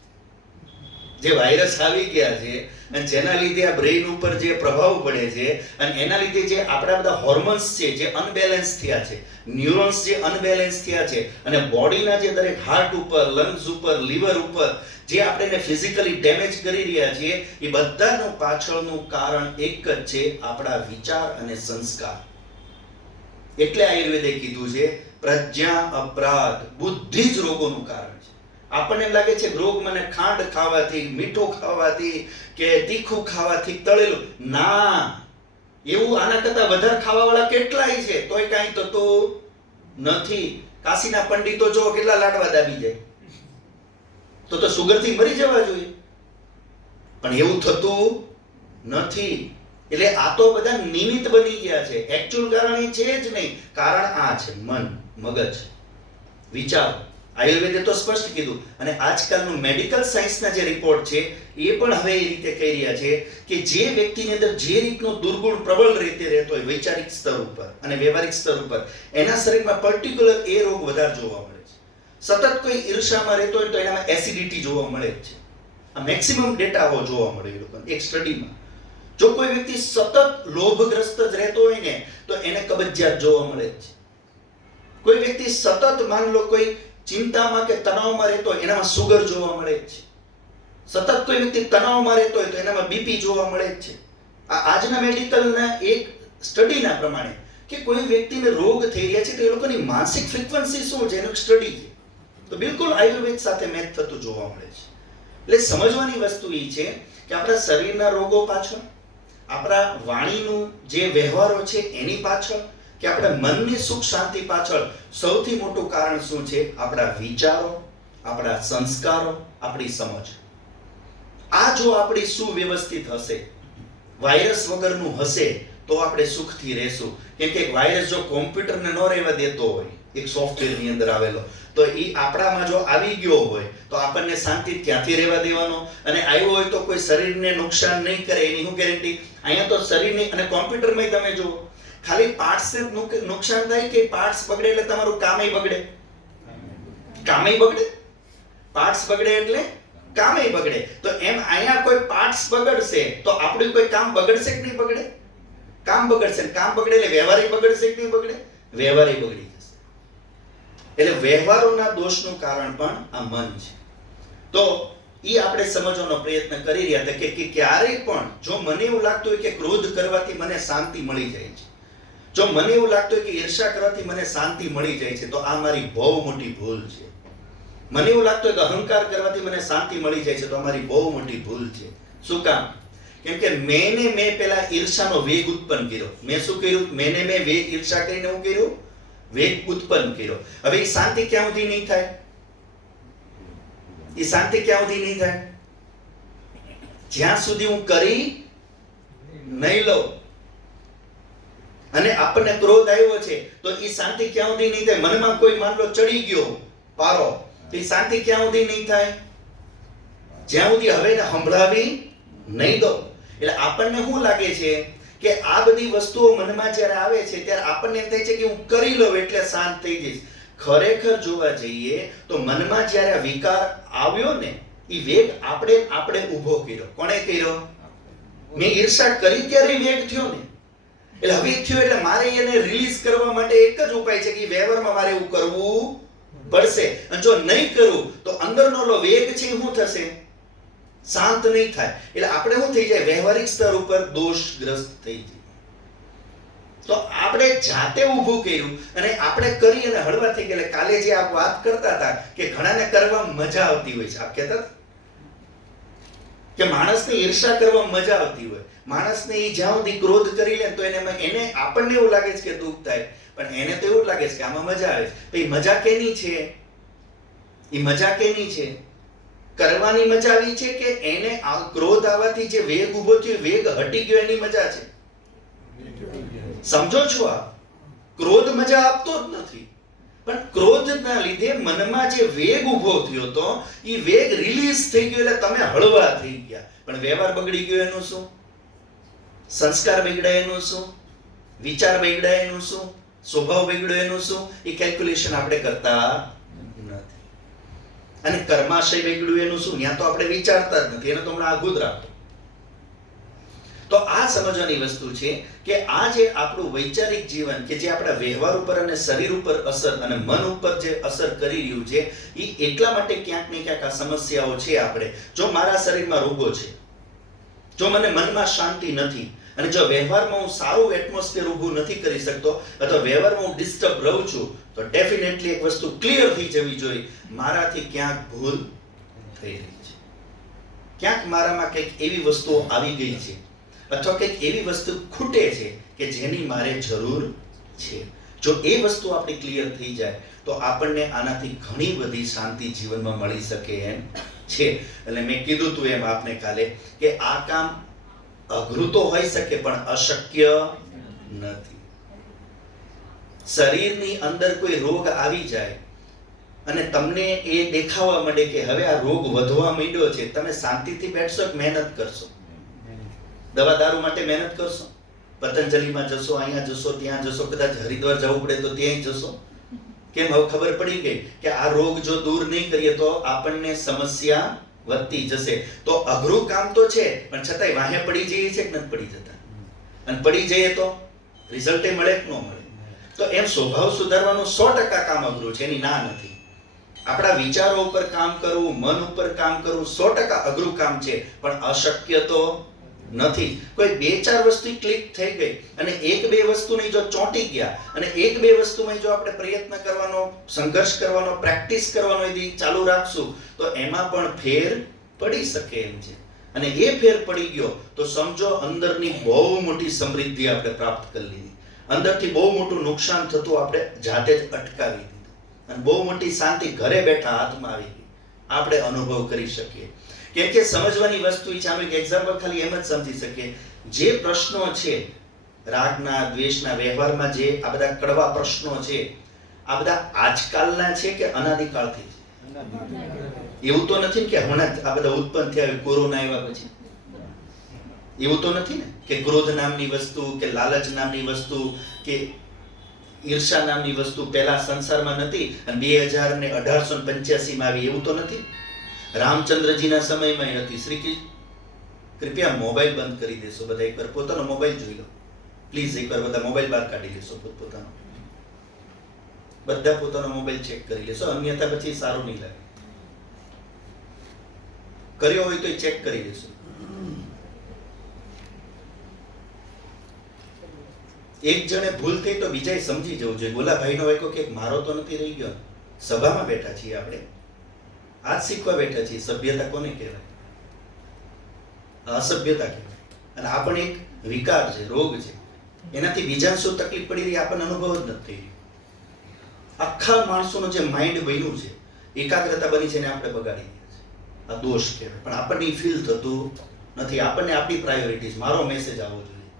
જે વાયરસ આવી ગયા છે અને જેના લીધે આ બ્રેઇન ઉપર જે પ્રભાવ પડે છે અને એના લીધે જે આપણા બધા હોર્મોન્સ છે જે અનબેલેન્સ થયા છે, ન્યુરોન્સ જે અનબેલેન્સ થયા છે અને બોડીના જે દરેક હાર્ટ ઉપર, લંગ્સ ઉપર, લીવર ઉપર જે આપણે ફિઝિકલી ડેમેજ કરી રહ્યા છીએ, એ બધાનું પાછળનું કારણ એક જ છે, આપણા વિચાર અને સંસ્કાર. એટલે આયુર્વેદે કીધું છે પ્રજ્ઞા અપરાધ બુદ્ધિ જ રોગોનું કારણ છે. આપણને લાગે છે કે રોગ મને ખાંડ ખાવાથી, મીઠું ખાવાથી કે તીખું ખાવાથી, તળેલું, ના, એવું આના કરતા વધારે ખાવાવાળા કેટલાય છે તોય કાંઈ થતું નથી. કાશીના પંડિતો જો કેટલા લાડવા દાબી જાય, તો સુગરથી મરી જવા જોઈએ, પણ એવું થતું નથી. એટલે આ તો બધા નિમિત્ત બની ગયા છે. એકચ્યુઅલ કારણ એ છે જ નહીં. કારણ આ છે મન, મગજ, વિચાર. આયુર્વેદે તો સ્પષ્ટ કીધું અને આજકાલનું મેડિકલ સાયન્સના જે રિપોર્ટ છે એ પણ હવે એ રીતે કહી રહ્યા છે કે જે વ્યક્તિની અંદર જે રીતનો દુર્ગુણ પ્રબળ રીતે રહેતો હોય વૈચારિક સ્તર ઉપર અને વ્યવહારિક સ્તર ઉપર, એના શરીરમાં પર્ટિક્યુલર એ રોગ વધારે જોવા મળે છે. સતત કોઈ ઈર્ષામાં રહેતો હોય તો એનામાં એસિડિટી જોવા મળે છે. આ મેક્સિમમ ડેટા આવો જોવા મળે એ લોકોને એક સ્ટડીમાં. જો કોઈ વ્યક્તિ સતત લોભગ્રસ્ત જ રહેતો હોય ને તો એને કબજિયાત જોવા મળે છે. કોઈ વ્યક્તિ સતત માન લો કોઈ ચિંતામાં કે તણાવમાં રહેતો હોય એનામાં સુગર જોવા મળે છે. સતત કોઈ વ્યક્તિ તણાવમાં રહેતો હોય તો એનામાં બીપી જોવા મળે છે. આ આજના મેડિકલના એક સ્ટડીના પ્રમાણે કે કોઈ વ્યક્તિને રોગ થઈ રહ્યા છે તો એ લોકોની માનસિક ફ્રીક્વન્સી શું છે એનું સ્ટડી છે. તો બિલકુલ આયુર્વેદ સાથે મેચ થતું જોવા મળે છે. એટલે સમજવાની વસ્તુ એ છે કે આપણા શરીરના રોગો પાછળ, આપણા વાણીનું જે વ્યવહારો છે એની પાછળ, કે આપણા મનની સુખ શાંતિ પાછળ સૌથી મોટું કારણ શું છે? આપણા વિચારો, આપણા સંસ્કારો, આપણી સમજ. આ જો આપણી સુવ્યવસ્થિત હશે, વાયરસ વગરનું હશે તો આપણે સુખથી રહેશું. કેમ કે વાયરસ જો કોમ્પ્યુટરને ન રહેવા દેતો હોય, એક સોફ્ટવેરની અંદર આવેલો, તો એ આપણામાં જો આવી ગયો હોય તો આપણને શાંતિ ક્યાંથી રહેવા દેવાનો? અને આવ્યો હોય તો કોઈ શરીરને નુકસાન નહીં કરે એની શું ગેરંટી? અહીંયા તો શરીરની અને કોમ્પ્યુટરમાં તમે જુઓ ખાલી પાર્ટ્સ નુકસાન થાય કે પાર્ટ્સ બગડે એટલે તમારું કામય બગડે? કામય બગડે. પાર્ટ્સ બગડે એટલે કામય બગડે. તો એમ અહીંયા કોઈ પાર્ટ્સ બગડશે તો આપણું કોઈ કામ બગડશે કે નહીં બગડે? કામ બગડશે. કામ બગડે એટલે વ્યવહારિક બગડશે કે નહીં બગડે? વ્યવહારિક બગડી જશે. એટલે વ્યવહારોના દોષનું કારણ પણ આ મન છે. તો એ આપણે સમજવાનો પ્રયત્ન કરી રહ્યા હતા કે ક્યારેય પણ જો મને એવું લાગતું હોય કે ક્રોધ કરવાથી મને શાંતિ મળી જાય છે, જો મને એવું લાગતું હોય કે ઈર્ષા કરવાથી મને શાંતિ મળી જાય છે, તો આ મારી બહુ મોટી ભૂલ છે. મને એવું લાગતું હોય કે અહંકાર કરવાથી મને શાંતિ મળી જાય છે, તો અમારી બહુ મોટી ભૂલ છે. શું કામ? કેમ કે મેં પેલા ઈર્ષાનો વેગ ઉત્પન્ન કર્યો. મેં શું કર્યું? મેં વેગ ઈર્ષા કરીને હું કર્યું? વેગ ઉત્પન્ન કર્યો. હવે એ શાંતિ ક્યાં સુધી નહીં થાય? એ શાંતિ ક્યાં સુધી નહીં થાય? જ્યાં સુધી હું કરી નહીં લઉં. અને આપણને ક્રોધ આવ્યો છે તો એ શાંતિ ક્યાં સુધી નહીં થાય? મનમાં કોઈ માન લો ચડી ગયો પારો, તો એ શાંતિ ક્યાં સુધી નહીં થાય? જ્યાં સુધી હવે ને સંભળાવી નહીં દો. એટલે આપણને શું લાગે છે કે આ બધી વસ્તુઓ મનમાં જ્યારે આવે છે ત્યારે આપણને એમ થાય છે કે હું કરી લઉં એટલે શાંત થઈ જઈશ. ખરેખર જોવા જઈએ તો મનમાં જ્યારે આ વિકાર આવ્યો ને, એ વેગ આપણે ઊભો કર્યો. કોણે કર્યો? મેં ઈર્ષા કરી ત્યારે વેગ થયો ને. એટલે હવે થયો એટલે મારે એને રિલીઝ કરવા માટે એક જ ઉપાય છે કે વ્યવહારમાં મારે એવું કરવું પડશે. અને જો નહીં કરું તો અંદરનો લો વેગ છે શું થશે? શાંત નહીં થાય. એટલે આપણે શું થઈ જાય? વ્યવહારિક સ્તર ઉપર દોષગ્રસ્ત થઈ જાય. તો આપણે જાતે ઊભું કર્યું અને આપણે કરી અને હળવા થઈ ગયા. કાલે જે આપ વાત કરતા હતા કે ઘણાને કરવા મજા આવતી હોય છે, આપ કહેતા કે માણસને ઈર્ષા કરવા મજા આવતી હોય. માણસને એ જ્યાં સુધી ક્રોધ કરી લે તો એને આપણને એવું લાગે છે કે દુઃખ થાય, પણ એને તો એવું લાગે છે કે આમાં મજા આવે છે. તો એ મજા કેની છે? એ મજા કેની છે? કરવાની મજા આવી છે કે એને ક્રોધ આવવાથી જે વેગ ઉભો થયો, વેગ હટી ગયો એની મજા છે? સમજો છો? આ ક્રોધ મજા આપતો જ નથી, પણ ક્રોધના લીધે મનમાં જે વેગ ઉભો થયો તો એ વેગ રિલીઝ થઈ ગયો એટલે તમે હળવા થઈ ગયા. પણ વ્યવહાર બગડી ગયો એનું શું? સંસ્કાર બગડ્યા એનું શું? વિચાર બગડ્યા એનું શું? સ્વભાવ બગડ્યો એનું શું? એ કેલ્ક્યુલેશન આપણે કરતા નથી. અને કર્માશય બગડ્યું એનું શું? ત્યાં તો આપણે વિચારતા જ નથી, એને તો હમણાં આઘું જ રાખો. તો આ સમજવાની વસ્તુ છે કે આ જે આપણું વૈચારિક જીવન કે જે આપણા વ્યવહાર ઉપર અને શરીર ઉપર અસર અને મન ઉપર જે અસર કરી રહ્યું છે, એ એટલા માટે ક્યાંક ને ક્યાંક આ સમસ્યાઓ છે. આપણે જો મારા શરીરમાં રોગો છે, જો મને મનમાં શાંતિ નથી, અને જો વ્યવહારમાં હું સારું એટમોસ્ફિયર ઊભું નથી કરી શકતો, અથવા વ્યવહારમાં હું ડિસ્ટર્બ રહું છું, તો ડેફિનેટલી એક વસ્તુ ક્લિયર થઈ જવી જોઈએ, મારાથી ક્યાંક ભૂલ થઈ રહી છે, ક્યાંક મારામાં કંઈક એવી વસ્તુઓ આવી ગઈ છે, અથવા કંઈક એવી વસ્તુ ખૂટે છે કે જેની મારે જરૂર છે. જો એ વસ્તુ આપણી ક્લિયર થઈ જાય તો આપણને આનાથી ઘણી બધી શાંતિ જીવનમાં મળી શકે એમ છે. એટલે મેં કીધું તું એમ આપને કાલે કે આ કામ અઘરું તો હોઈ શકે પણ અશક્ય નથી. શરીરની અંદર કોઈ રોગ આવી જાય અને તમને એ દેખાવા માંડે કે હવે આ રોગ વધવા માંડ્યો છે, તમે શાંતિથી બેઠશો કે મહેનત કરશો? દવા દારૂ માટે મહેનત કરશો? પતંજલિમાં જશો, અહીંયા જશો, ત્યાં જશો, કદાચ હરિદ્વાર જવું પડે તો ત્યાંય જશો. કેમ? હવે ખબર પડી ગઈ કે આ રોગ જો દૂર નહીં કરીએ તો આપણને સમસ્યા વધતી જશે. તો અઘરું કામ તો છે, પણ છતાંય વાહે પડી જઈએ છે કે નથી પડી જતા? અને પડી જઈએ તો રિઝલ્ટ મળે કે ન મળે? તો એમ સ્વભાવ સુધારવાનું 100% કામ અઘરું છે, એની ના નથી. આપણા વિચારો ઉપર કામ કરવું, મન ઉપર કામ કરવું 100% અઘરું કામ છે, પણ અશક્ય તો નથી. કોઈ 2-4 વસ્તુ ક્લિક થઈ ગઈ અને 1-2 વસ્તુની જો ચોંટી ગયા અને 1-2 વસ્તુમાં જો આપણે પ્રયત્ન કરવાનો, સંઘર્ષ કરવાનો, પ્રેક્ટિસ કરવાનો यदि ચાલુ રાખશું તો એમાં પણ ફેર પડી શકે એમ છે. અને એ ફેર પડી ગયો તો સમજો અંદરની બહુ મોટી સમૃદ્ધિ આપણે પ્રાપ્ત કરી લીધી, અંદરથી બહુ મોટું નુકસાન થતું આપણે જાતે જ અટકાવી દીધું, અને બહુ મોટી શાંતિ ઘરે બેઠા હાથમાં આવી ગઈ, આપણે અનુભવ કરી શકીએ. કેમ કે સમજવાની વસ્તુ છે. આનું એક એક્ઝામ્પલ ખાલી એમ જ સમજી શકીએ, જે પ્રશ્નો છે રાગના, દ્વેષના, વ્યવહારમાં જે આ બધા કડવા પ્રશ્નો છે, આ બધા આજકાલના છે કે અનાદિકાળથી છે? એવું તો નથી ને કે હમણાં આ બધા ઉત્પન્ન થયા કોરોના આવ્યા પછી? એવું તો નથી ને કે ક્રોધ નામની વસ્તુ કે લાલચ નામની વસ્તુ કે ઈર્ષા નામની વસ્તુ પહેલા સંસારમાં નથી અને 1885 માં આવી? એવું તો નથી. રામચંદ્રજીના સમયમાં હતી. શ્રી કૃપયા મોબાઈલ બંધ કરી દેશો બધા, એકવાર પોતાનો મોબાઈલ જોઈ લો પ્લીઝ. એકવાર બધા મોબાઈલ બહાર કાઢી લેશો પોતાનો, બધા પોતાનો મોબાઈલ ચેક કરી લેશો, અન્યથા પછી સારું નહીં લાગે. કર્યો હોય તો ચેક કરી લેશો. એક જણે ભૂલ થઈ તો બીજાએ સમજી જવું જોઈએ. ગોલાભાઈનો વાક્યો કે મારો તો નથી રહી ગયો. સભામાં બેઠા છીએ આપણે, આજ શીખવા બેઠા છીએ. સભ્યતા કોને કહેવાય? અસભ્યતા કહેવાય. અને આ પણ એક વિકાર છે, રોગ છે. એનાથી બીજાને શું તકલીફ પડી રહી આપણને અનુભવ જ નથી થઈ રહ્યો. આખા માણસોનું જે માઇન્ડ બન્યું છે, એકાગ્રતા બની છે, એને આપણે બગાડી દીધા છે. આ દોષ કહેવાય. પણ આપણને ફીલ થતું નથી. આપણને આપણી પ્રાયોરિટીઝ, મારો મેસેજ આવવો જોઈએ.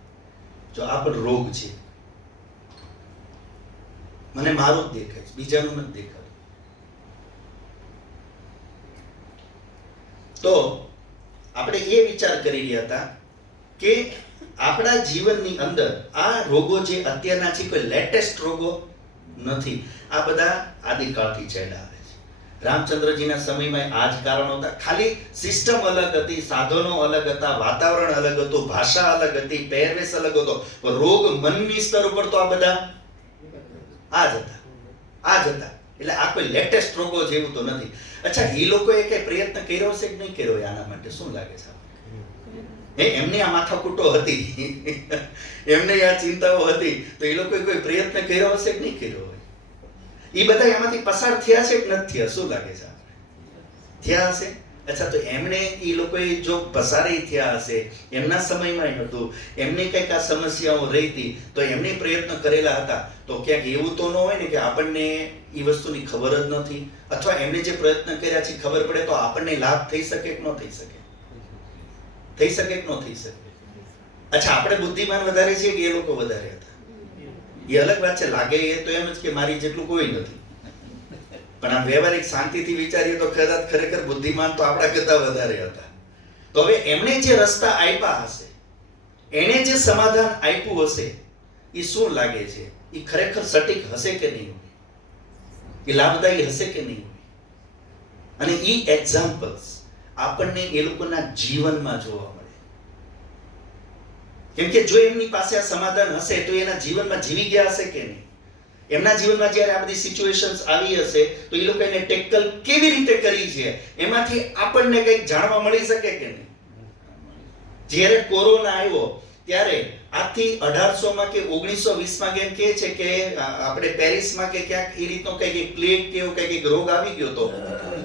જો આ પણ રોગ છે. મને મારું જ દેખાય છે, બીજાનું નથી દેખાતું. તો આપણે એ વિચાર કરી રહ્યા હતા કે આપણા જીવનની અંદર આ રોગો જે અત્યારના છે કોઈ લેટેસ્ટ રોગો નથી. આ બધા આદિકાળથી ચાલ્યા આવે છે. રામચંદ્રજીના સમયમાં આ જ કારણો હતા. ખાલી સિસ્ટમ અલગ હતી, સાધનો અલગ હતા, વાતાવરણ અલગ હતું, ભાષા અલગ હતી, પહેરવેશ અલગ હતો. રોગ મનની સ્તર ઉપર તો આ બધા આ જ હતા. એટલે આ કોઈ લેટેસ્ટ રોગો જેવું તો નથી. અચ્છા, એ લોકોએ કઈ પ્રયત્ન કર્યો છે કે નહીં કર્યો આના માટે? શું લાગે છે? એમને આ માથાકૂટો હતી, એમને આ ચિંતાઓ હતી, તો એ લોકોએ કોઈ પ્રયત્ન કર્યો હશે કે નહીં કર્યો હોય? એ બધા એમાંથી પસાર થયા છે કે નથી થયા? શું લાગે છે? થયા હશે. અચ્છા, તો એમણે એ લોકોએ જો પસારે થયા હશે, એમના સમયમાં હતું, એમને કંઈક આ સમસ્યાઓ રહી હતી, તો એમને પ્રયત્ન કરેલા હતા, તો ક્યાંક એવું તો ન હોય ને કે આપણને એ વસ્તુની ખબર જ નથી, અથવા એમણે જે પ્રયત્ન કર્યા છે ખબર પડે તો આપણને લાભ થઈ શકે કે ન થઈ શકે? થઈ શકે કે ન થઈ શકે? અચ્છા, આપણે બુદ્ધિમાન વધારે છીએ કે એ લોકો વધારે હતા? એ અલગ વાત છે. લાગે એ તો એમ જ કે મારી જેટલું કોઈ નથી, પણ આ વ્યવહારિક શાંતિથી વિચારીએ તો ખરેખર બુદ્ધિમાન તો આપણા કરતા વધારે હતા. તો હવે એમણે જે રસ્તા આપ્યા હશે, એણે જે સમાધાન આપ્યું હશે, એ શું લાગે છે? એ ખરેખર સટીક હશે કે નહીં હોય? એ લાભદાયી હશે કે નહીં હોય? અને એ એક્ઝામ્પલ્સ આપણને એ લોકોના જીવનમાં જોવા મળે. કેમ કે જો એમની પાસે આ સમાધાન હશે તો એના જીવનમાં જીવી ગયા હશે કે નહીં? એમના જીવનમાં જ્યારે આ બધી સિચ્યુએશન્સ આવી હશે તો એ લોકો એને ટેકલ કેવી રીતે કરી છે એમાંથી આપણને કંઈક જાણવા મળી શકે કે નહીં? જ્યારે કોરોના આવ્યો ત્યારે આજથી 1800માં કે 1920માં કેમ કહે છે કે આપણે પેરિસમાં કે ક્યાંક એ રીતનો કંઈક પ્લેગ કે એવું કંઈક રોગ આવી ગયો હતો,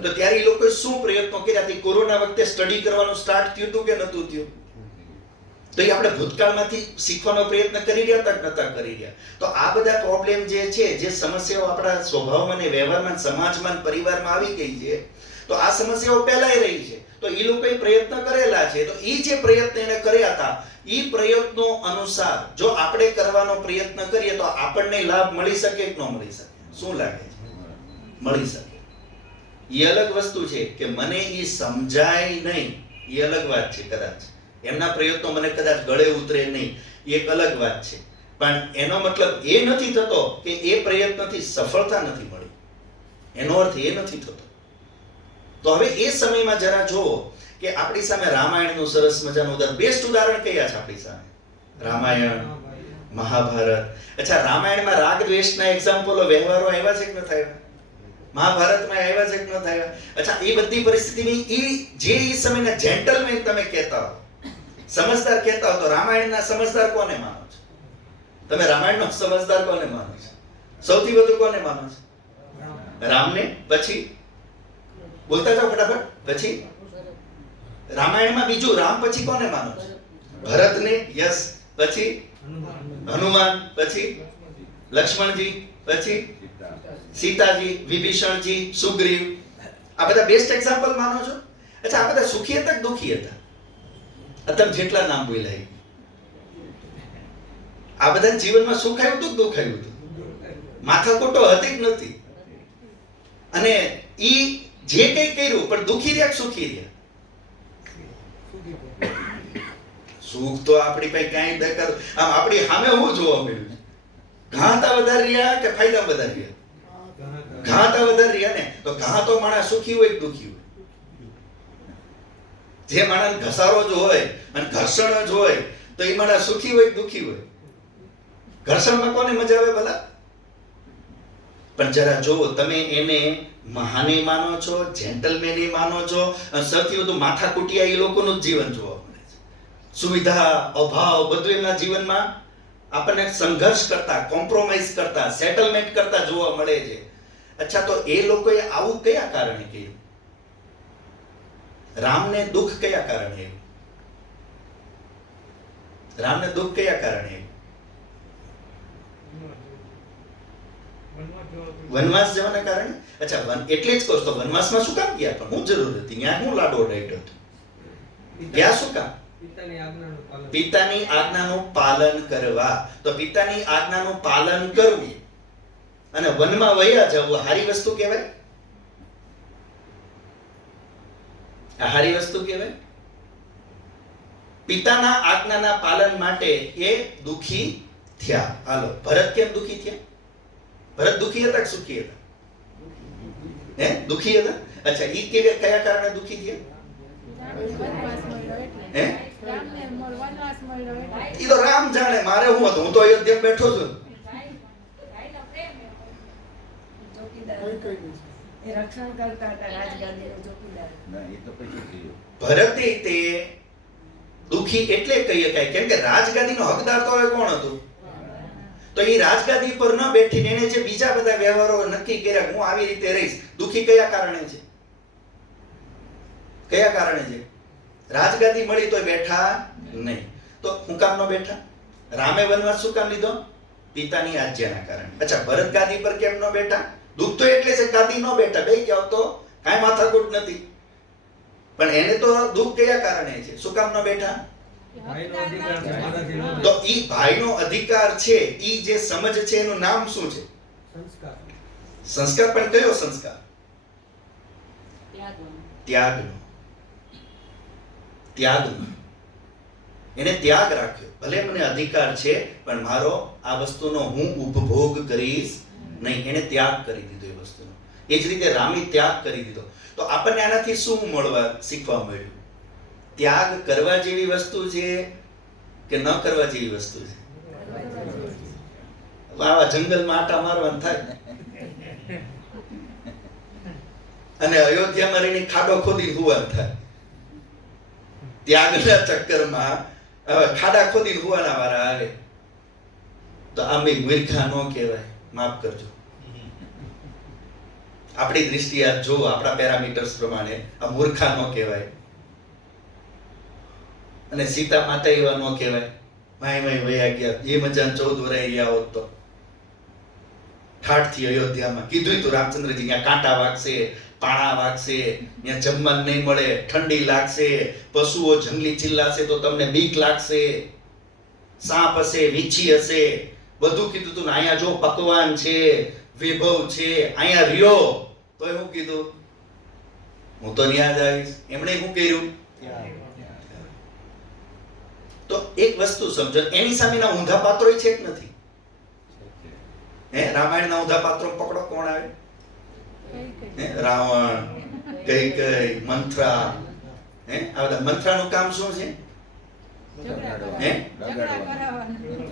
તો ત્યારે એ લોકોએ શું પ્રયત્નો કર્યા? તે કોરોના વખતે સ્ટડી કરવાનું સ્ટાર્ટ થયું હતું કે નહોતું થયું? તો એ આપણે ભૂતકાળમાંથી શીખવાનો પ્રયત્ન કરી રહ્યા હતા કે નતા કરી રહ્યા? તો આ બધા પ્રોબ્લેમ જે છે, જે સમસ્યાઓ આપણા સ્વભાવમાં ને વ્યવહારમાં, સમાજમાં, પરિવારમાં આવી ગઈ છે, તો આ સમસ્યાઓ પહેલાઈ રહી છે. તો એ લોકોએ પ્રયત્ન કરેલા છે. તો એ જે પ્રયત્ન એને કર્યા હતા, એ પ્રયત્નો અનુસાર જો આપણે કરવાનો પ્રયત્ન કરીએ તો આપણને લાભ મળી શકે કે ન મળી શકે? શું લાગે છે? મળી શકે. એ અલગ વસ્તુ છે કે મને એ સમજાય નહીં, એ અલગ વાત છે. કદાચ એમના પ્રયત્નો મને કદાચ ગળે ઉતરે નહીં, એક અલગ વાત છે. પણ એનો મતલબ એ નથી થતો કે એ પ્રયત્નથી સફળતા નથી મળી. એનો અર્થ એ નથી થતો. તો હવે એ સમયમાં જરા જુઓ કે આપણી સામે રામાયણનું સરસ મજાનું બેસ્ટ ઉદાહરણ કયા છે આપણી સામે? રામાયણ, મહાભારત. અચ્છા, રામાયણમાં રાગ દ્વેષના એક્ઝામ્પલો, વ્યવહારો આવ્યા છે કે ન થયા? મહાભારતમાં આવ્યા છે કે ન થયા? અચ્છા, એ બધી પરિસ્થિતિની જે એ સમયના જેન્ટલમેન તમે કહેતા હો, સમજદાર કહેતા હો, તો રામાયણના સમજદાર કોને માનો છો? તમે રામાયણનો સમજદાર કોને માનો છો? સૌથી વધુ કોને માનો છો? રામને. પછી બોલતા જાઓ ફટાફટ. પછી રામાયણમાં બીજું રામ પછી કોને માનો છો? ભરતને. યસ. પછી હનુમાન. પછી લક્ષ્મણજી. પછી સીતાજી, વિભીષણજી, સુગ્રીવ. આ બધા બેસ્ટ એક્ઝામ્પલ માનો છો? અચ્છા, આ બધા સુખી હતા કે દુખી હતા? તમે જેટલા નામ બોલ્યા, આ બધા જીવનમાં સુખ આવ્યું હતું કે દુઃખ આવ્યું હતું? માથાકૂટો હતી કે નથી? અને ઈ જે કંઈ કર્યું પણ દુખી રહ્યા કે સુખી રહ્યા? સુખ તો આપણી પાસે કાંઈ દરકાર. આમ આપણી સામે હું જોવા મળ્યું? ઘાતા વધારે રહ્યા કે ફાયદા વધારે રહ્યા? ઘાતા વધારે રહ્યા ને. તો ઘા તો માણસ સુખી હોય કે દુખી હોય? જે માણસ ઘસારો જ હોય અને ઘર્ષણ જ હોય તો એ માણસ સુખી હોય કે દુખી હોય? ઘર્ષણમાં કોને મજા આવે ભલા? પણ જરા જોવો, તમે એને મહાને માનો છો, જેન્ટલમેન માનો છો, અને સૌથી વધુ માથાકૂટિયા એ લોકોનું જ જીવન જોવા મળે છે. સુવિધા, અભાવ બધું એમના જીવનમાં આપણને સંઘર્ષ કરતા, કોમ્પ્રોમાઇઝ કરતા, સેટલમેન્ટ કરતા જોવા મળે છે. અચ્છા, તો એ લોકોએ આવું કયા કારણે કર્યું? રામને દુઃખ કયા કારણે આવ્યું? રામને દુઃખ કયા કારણે આવ્યું? વનવાસ જવાના કારણે. અચ્છા, એટલે જ કહો તો વનવાસમાં શું કામ ગયા? પણ હું જરૂર હતી ત્યાં? હું લાડો રાઈટ હતો ગયા? શું કામ? પિતાની આજ્ઞાનું પાલન કરવા. તો પિતાની આજ્ઞાનું પાલન કરવું અને વનમાં વયા જવું હારી વસ્તુ કહેવાય? આ હારી વસ્તુ કહેવાય? પિતાના આજ્ઞાના પાલન માટે એ દુખી થયા. હાલો, ભરત કેમ દુખી થયા? ભરત દુખી હતા કે સુખી હતા? દુખી હતા. અચ્છા, ઈ કયા કારણે દુખી થયા? ઈ તો રામ જાણે, મારે હું હતું? હું તો અયોધ્યા બેઠો છું. ભરતે તે દુખી એટલે કહી શકાય કેમ કે રાજગાદીનો હકદાર તો હવે કોણ હતું? તો એ રાજગાદી પર ન બેઠીને એને જે બીજા બધા વ્યવહારો નક્કી કર્યા, હું આવી રીતે રહીશ. દુખી કયા કારણે છે? કયા કારણે છે? રાજગાદી મળી તો બેઠા નહીં. તો હું કામ ન બેઠા? રામે વનવાસ શું કામ લીધો? પિતાની આજ્ઞાના કારણે. અચ્છા, ભરત ગાદી પર કેમ ન બેઠા? દુઃખ તો એટલે છે ગાદી ન બેઠા, બે ગયા તો કાંઈ માથાકૂટ નથી. પણ એને તો દુઃખ કયા કારણે છે? શું કામ ન બેઠા? તો ઈ ભાઈનો અધિકાર છે, ઈ જે સમજ છે એનું નામ શું છે? સંસ્કાર. સંસ્કાર. પણ કયો સંસ્કાર? ત્યાગનો. ત્યાગનો. એને ત્યાગ રાખ્યો. ભલે મને અધિકાર છે પણ મારો આ વસ્તુનો હું ઉપભોગ કરીશ નહીં. એને ત્યાગ કરી દીધો એ વસ્તુનો. એ જ રીતે રામે ત્યાગ કરી દીધો. તો આપણને આનાથી શું શીખવા મળ્યું? ત્યાગ કરવા જેવી વસ્તુ છે કે ન કરવા જેવી વસ્તુ છે? આવા જંગલમાં આટા મારવાનું થાય અને અયોધ્યામાં રહીને ખાડો ખોદી હુવાનું થાય. ત્યાગના ચક્કરમાં ખાડા ખોદી હુવાના વાળા આવે તો આમે મૂર્ખા ન કહેવાય. માફ કરજો, આપણી દ્રષ્ટિએ જો આપણા પેરામીટર્સ પ્રમાણે આ મૂર્ખા ન કહેવાય. અને સીતા માતા એવા ન કહેવાય. માય વયા ગયા, એ મજા 14 વર્ષ રહ્યા હોત તો ઠાઠથી અયોધ્યામાં કીધું તું રામચંદ્રજી ત્યાં કાંટા વાગશે, પાણા વાગશે, ત્યાં જમવાનું નહીં મળે, ઠંડી લાગશે, પશુઓ જંગલી ચિલ્લાશે તો તમને બીક લાગશે, સાપ હશે, વીછી હશે, બધું કીધું તું. અહીંયા જો પકવાન છે, વિભવ છે, અહીંયા રહ્યો. તો શું કીધું? હું તો ત્યાં જ આવીશ. એમણે શું કર્યું? તો એક વસ્તુ સમજો, એની સામેના ઊંધા પાત્રો છે કે નથી? રામાયણના ઊંધા પાત્રો પકડો, કોણ આવે? રાવણ, કૈકેયી, મંથરા. આ બધા મંથરાનું કામ શું છે?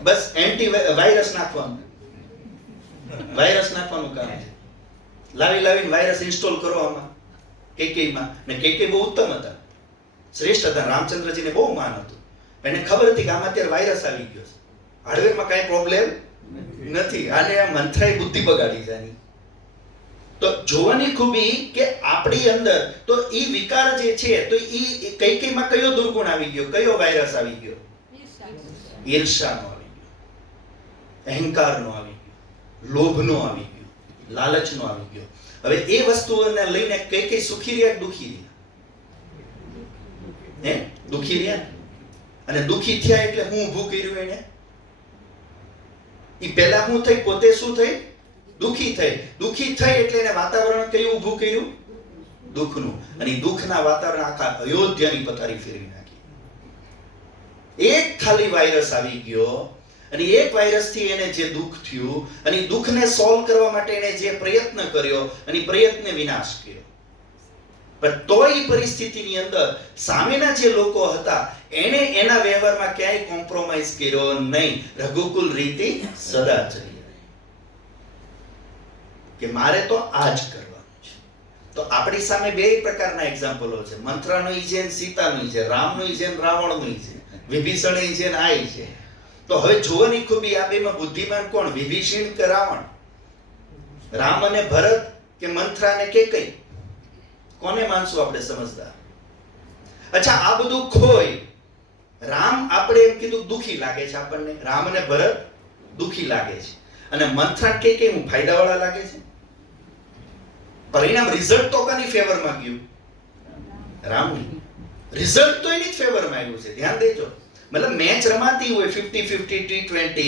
બસ એન્ટી વાયરસ નાખવાનું. વાયરસ નાખવાનું કામ છે. લાવીને વાયરસ ઇન્સ્ટોલ કરો આમાં, કૈકેયીમાં. ને કૈકેયી બહુ ઉત્તમ હતા, શ્રેષ્ઠ હતા. રામચંદ્રજીને બહુ માન હતું. એને ખબર હતી કે આમાં અત્યારે વાયરસ આવી ગયો છે, હાર્ડવેરમાં કાંઈ પ્રોબ્લેમ નથી. આને આ મંથરાએ બુદ્ધિ બગાડી છે. તો જોવાની ખૂબી કે આપણી અંદર તો ઈ વિકાર જે છે, તો ઈ કૈકેયીમાં કયો દુર્ગુણ આવી ગયો, કયો વાયરસ આવી ગયો? ઈર્ષાનો આવી ગયો, અહંકારનો આવી ગયો, લોભનો આવી ગયો, લાલચનો આવી ગયો. હવે એ વસ્તુઓને લઈને કૈકેયી સુખી રહ્યા કે દુખી રહ્યા? દુખી રહ્યા. અને દુખી થયા એટલે હું ઊભું કર્યું એને? ઈ પહેલા હું થઈ, પોતે શું થઈ? દુખી થઈ. દુખી થઈ એટલે એને વાતાવરણ કયું ઊભું કર્યું? દુઃખનું. અને દુઃખના વાતાવરણ આખા અયોધ્યાની પથારી ફેરવી નાખી. એક ખાલી વાયરસ આવી ગયો અને એક વાયરસથી એને જે દુઃખ થયું અને દુઃખને સોલ્વ કરવા માટે એને જે પ્રયત્ન કર્યો અને પ્રયત્ને વિનાશ કર્યો. પણ તોય પરિસ્થિતિની અંદર સામેના જે લોકો હતા એને એના વ્યવહારમાં ક્યાંય કોમ્પ્રોમાઇઝ કર્યો નહીં. રઘુકુલ રીતિ સદા ચલી કે મારે તો આ જ કરવાનું છે. તો આપણી સામે બે પ્રકારના એક્ઝામ્પલો છે. મંથરાનો ઈ છે, સીતાનો છે, રામનો ઈ છે, રાવણનો ઈ છે, વિભીષણ ઈ છે, આ ઈ છે. તો હવે જોવાની ખૂબી આ બેમાં બુદ્ધિમાન કોણ? વિભીષણ કે રાવણ? રામ અને ભરત કે મંથરા ને કૈકેયી? કોને માનશું આપણે સમજદાર? અચ્છા, આ બધું ખોય રામ આપણે એમ કીધું દુખી લાગે છે આપણને, રામ અને ભરત દુખી લાગે છે, અને મંથરા કૈકેયી હું ફાયદાવાળા લાગે છે. પરિણામ રિઝલ્ટ તો કોની ફેવરમાં ગયું? રામની. રિઝલ્ટ તો એની જ ફેવરમાં આવ્યું છે. ધ્યાન દેજો. મતલબ મેચ રમાતી હોય 50-50 T20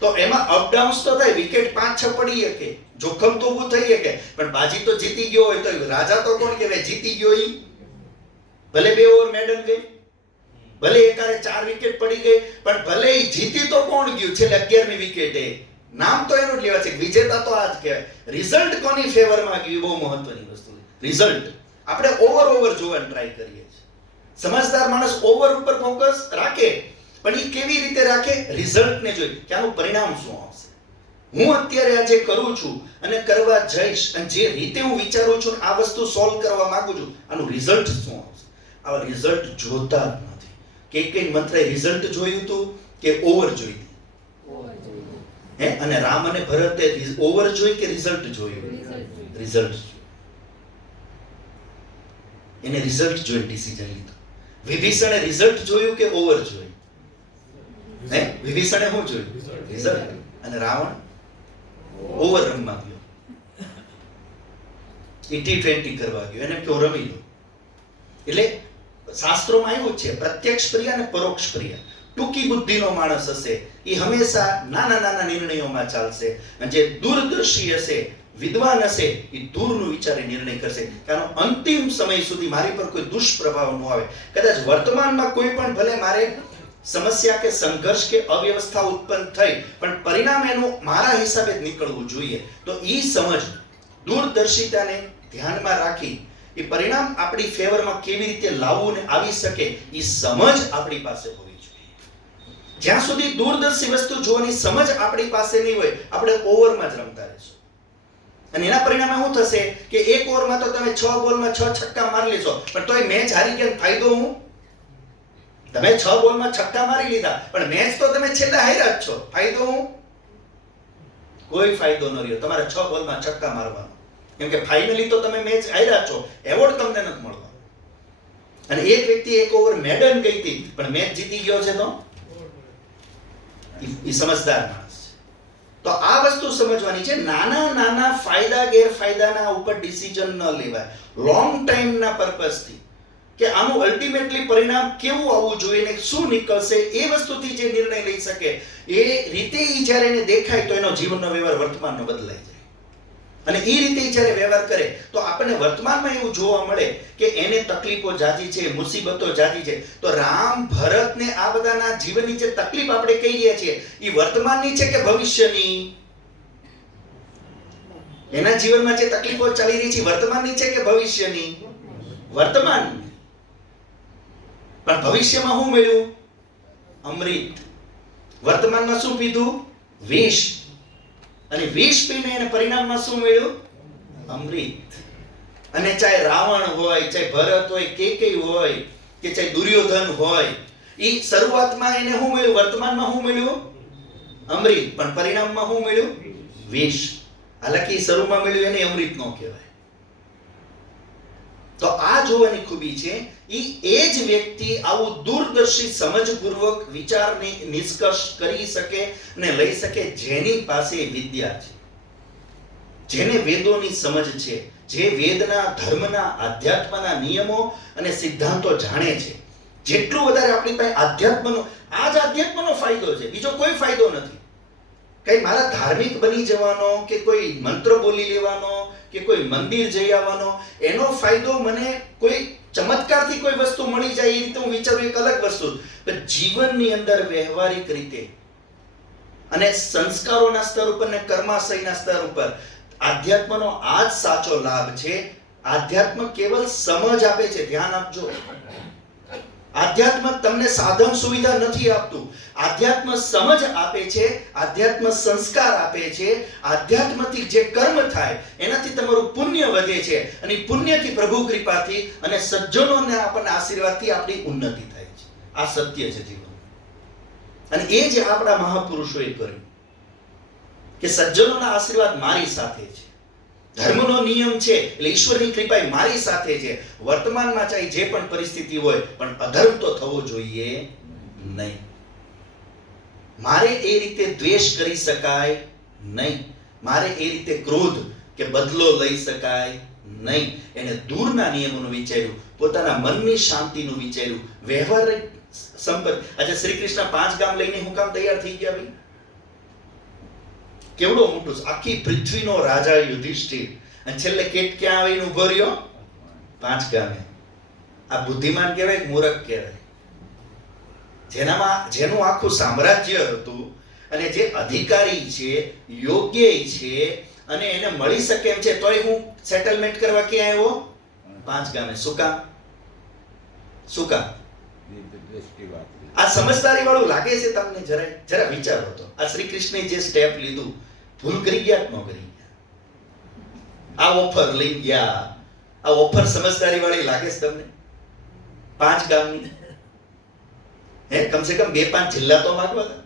તો એમાં અપ ડાઉન્સ તો થાય, વિકેટ 5-6 પડી શકે, જોખમ તો ઊભું થઈ શકે, પણ બાજી તો જીતી ગયો હોય તો રાજા તો કોણ કહેવાય? જીતી ગયો ઈ. ભલે 2 ઓવર મેડલ ગઈ, ભલે એકારે 4 વિકેટ પડી ગઈ, પણ ભલે ઈ જીતી તો કોણ ગયું? છેલ્લે 11મી વિકેટે. નામ તો એનું જ લેવા છે, વિજેતા તો આ જ કહેવાય. રિઝલ્ટ કોની ફેવરમાં ગયું? બહુ મહત્વની વસ્તુ છે રિઝલ્ટ. આપણે ઓવર જોવાનું ટ્રાય કરીએ છીએ. સમજદાર માણસ ઓવર ઉપર ફોકસ રાખે, પણ એ કેવી રીતે રાખે? રિઝલ્ટને જોઈ કે આનું પરિણામ શું આવશે. હું અત્યારે આજે કરું છું અને કરવા જઈશ, અને જે રીતે હું વિચારું છું આ વસ્તુ સોલ્વ કરવા માંગુ છું, આનું રિઝલ્ટ શું આવશે? આવા રિઝલ્ટ જોતા જ નથી. કૈકેયી મંથરાએ રિઝલ્ટ જોયું હતું કે ઓવર જોઈ હતી? અને રામ અને ભરતે ઓવર જોઈ કે રિઝલ્ટ જોયું? રિઝલ્ટ. એને રિઝલ્ટ જોઈ ડિસિઝન લીધો. વિભીષણે રિઝલ્ટ જોયું કે ઓવર જોયું? વિભીષણે શું જોયું? રિઝલ્ટ. અને રાવણ ઓવર રમવા ગયો, T20 કરવા ગયો, એને કયો રમી લો. એટલે શાસ્ત્રોમાં આવ્યું છે પ્રત્યક્ષ પ્રિય અને પરોક્ષ પ્રિય. ટૂંકી બુદ્ધિનો માણસ હશે એ હંમેશા નાના નિર્ણયોમાં ચાલશે, અને જે દૂરદર્શી હશે, વિદ્વાન હશે, એ દૂરનું વિચારે નિર્ણય કરશે કે આનો અંતિમ સમય સુધી મારી પર કોઈ દુષ્પ્રભાવ ન આવે. કદાચ વર્તમાનમાં કોઈ પણ ભલે મારે સમસ્યા કે સંઘર્ષ કે અવ્યવસ્થા ઉત્પન્ન થઈ, પણ પરિણામ એનું મારા હિસાબે જ નીકળવું જોઈએ. તો ઈ સમજ દૂરદર્શિતાને ધ્યાનમાં રાખી એ પરિણામ આપણી ફેવરમાં કેવી રીતે લાવવું ને આવી શકે એ સમજ આપણી પાસે હોવી જોઈએ. જ્યાં સુધી દૂરદર્શી વસ્તુ જોવાની સમજ આપણી પાસે નહીં હોય, આપણે ઓવરમાં જ રમતા રહીશું. અને એના પરિણામે શું થશે કે એક ઓવરમાં તો તમે 6 બોલમાં 6 છક્કા મારી લેશો, પણ તોય મેચ હારી ગયા. ફાયદો હું? તમે 6 બોલમાં છક્કા મારી લીધા, પણ મેચ તો તમે છેલ્લે હાર્યા જ છો. ફાયદો હું? કોઈ ફાયદો ન રહ્યો. તમારે 6 બોલમાં છક્કા મારવાનો, કેમ કે ફાઇનલી તો તમે મેચ હાર્યા છો, એવોર્ડ તમને નથી મળવાનો. અને એક વ્યક્તિ એક ઓવર મેડન ગઈ હતી પણ મેચ જીતી ગયો છે, તો એ સમજદાર માણસ છે. તો આ વસ્તુ સમજવાની છે. નાના નાના ફાયદા ગેરફાયદાના ઉપર ડિસિઝન ન લેવાય લોંગ ટાઈમના પર્પઝથી, કે આનું અલ્ટિમેટલી પરિણામ કેવું આવવું જોઈએ ને શું નીકળશે, એ વસ્તુથી જે નિર્ણય લઈ શકે એ રીતે ઈ જ્યારે એને દેખાય તો એનો જીવનનો વ્યવહાર વર્તમાનનો બદલાઈ જાય. અને એ રીતે જ્યારે વ્યવહાર કરે તો આપણને વર્તમાનમાં એવું જોવા મળે કે એને તકલીફો જાજી છે, મુસીબતો જાજી છે. તો રામ ભરત ને આ બધાના જીવનની જે તકલીફ આપણે કહી રહ્યા છીએ એ વર્તમાનની છે કે ભવિષ્યની? એના જીવનમાં જે તકલીફો ચાલી રહી છે વર્તમાનની છે કે ભવિષ્યની? વર્તમાનની. પણ ભવિષ્યમાં શું મળ્યું? અમૃત. વર્તમાનમાં શું પીધું? વિષ. અને વિષ પીને એને પરિણામમાં શું મળ્યું? અમૃત. અને ચાહે રાવણ હોય, ચાહે ભરત હોય, કેકેય હોય, કે ચાહે દુર્યોધન હોય, એ શરૂઆતમાં એને શું મળ્યું? વર્તમાનમાં શું મળ્યું? અમૃત. પણ પરિણામમાં શું મળ્યું? વિષ. હાલાકી શરૂમાં મળ્યું એને અમૃત ન કહેવાય. તો આ જોવાની ખૂબી છે. એ જ વ્યક્તિ આવું દૂરદર્શી સમજપૂર્વક વિચારને નિષ્કર્ષ કરી શકે અને લઈ શકે જેની પાસે વિદ્યા છે, જેને વેદોની સમજ છે, જે વેદના, ધર્મના, આધ્યાત્મના નિયમો અને સિદ્ધાંતો જાણે છે. જેટલું વધારે આપણી પાસે આધ્યાત્મનો, આ જ આધ્યાત્મનો ફાયદો છે, બીજો કોઈ ફાયદો નથી. કઈ મારા ધાર્મિક બની જવાનો કે કોઈ મંત્ર બોલી લેવાનો કે કોઈ મંદિર જઈ આવવાનો એનો ફાયદો મને કોઈ ચમત્કારથી કોઈ વસ્તુ મળી જાય એ રીતે હું વિચારું એક અલગ વસ્તુ. પણ જીવનની અંદર વ્યવહારિક રીતે અને સંસ્કારોના સ્તર ઉપર ને કર્માશયના સ્તર ઉપર આધ્યાત્મનો આ જ સાચો લાભ છે. આધ્યાત્મ કેવલ સમજ આપે છે. ધ્યાન આપજો, આધ્યાત્મ તમને સાધન સુવિધા નથી આપતું. આધ્યાત્મ સમજ આપે છે, આધ્યાત્મ સંસ્કાર આપે છે. આધ્યાત્મથી જે કર્મ થાય એનાથી તમારું પુણ્ય વધે છે, અને પુણ્યથી પ્રભુ કૃપાથી અને સજ્જનોને આપણને આશીર્વાદથી આપણી ઉન્નતિ થાય છે. આ સત્ય છે જીવન. અને એ જે આપણા મહાપુરુષોએ કર્યું કે સજ્જનોના આશીર્વાદ મારી સાથે છે, ધર્મનો નિયમ છે એટલે ઈશ્વરની કૃપા મારી સાથે છે. વર્તમાનમાં ચાહે જે પણ પરિસ્થિતિ હોય પણ અધર્મ તો થવો જોઈએ નહીં. મારે એ રીતે દ્વેષ કરી શકાય નહીં, મારે એ રીતે ક્રોધ કે બદલો લઈ શકાય નહીં. એને દૂરના નિયમોનું વિચાર્યું, પોતાના મનની શાંતિનું વિચાર્યું, વ્યવહારિક સંપત્તિ. આજે શ્રી કૃષ્ણ 5 ગામ લઈને હું કામ તૈયાર થઈ ગયા ભાઈ? કેવડો મોટો, આખી પૃથ્વીનો રાજા યુધિષ્ઠિર, અને છેલ્લે કેટ ક્યાં આવીને ઉભો રહ્યો? 5 ગામે. આ બુદ્ધિમાન કહેવાય કે મૂર્ખ કહેવાય? જેનું આખું સામ્રાજ્ય હતું અને જે અધિકારી છે, યોગ્ય છે અને એને મળી શકે એમ છે, તોય હું સેટલમેન્ટ કરવા ક્યાં આવ્યો? 5 ગામે. શું કામ? શું કામ? આ સમજદારી વાળું લાગે છે તમને? જરા વિચારો તો. આ શ્રી કૃષ્ણે જે સ્ટેપ લીધું, ભૂલ કરી ગયા કે ન કરી ગયા? આ ઓફર લઈ ગયા. આ ઓફર સમજદારી વાળી લાગે છે તમને? 5 ગામની હે, કમસે કમ 2-5 જિલ્લા તો માંગવા હતા.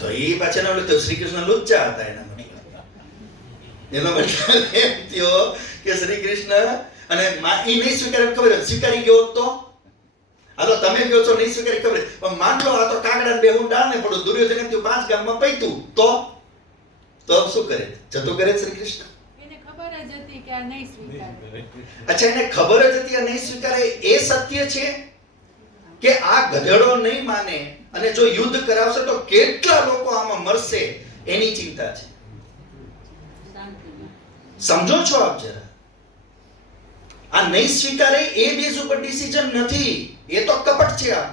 તો એ પાછા ના બોલે શ્રી કૃષ્ણ લુચ્ચા હતા. એનો મતલબ એમ થયો કે શ્રી કૃષ્ણ અને એ નહીં સ્વીકારે, ખબર સ્વીકારી ગયો તો હાલો તમે કહો છો નહીં સ્વીકારી ખબર, પણ માન લો આ તો કાગડા બેહું ડાળ ને પડું. દુર્યોધન એમ 5 ગામમાં પૈતું તો શું કરે? જતો કરે શ્રી કૃષ્ણ? અચ્છા, એને ખબર જ હતી આ નહીં સ્વીકારે. એ સત્ય છે કે આ ગધેડો નહીં માને અને જો યુદ્ધ કરાવશે તો કેટલા લોકો આમાં મરશે એની ચિંતા છે. સમજો છો આપ જરા? આ નહીં સ્વીકારે એ બેઝ ઉપર ડિસિઝન નથી, એ તો કપટ છે આ.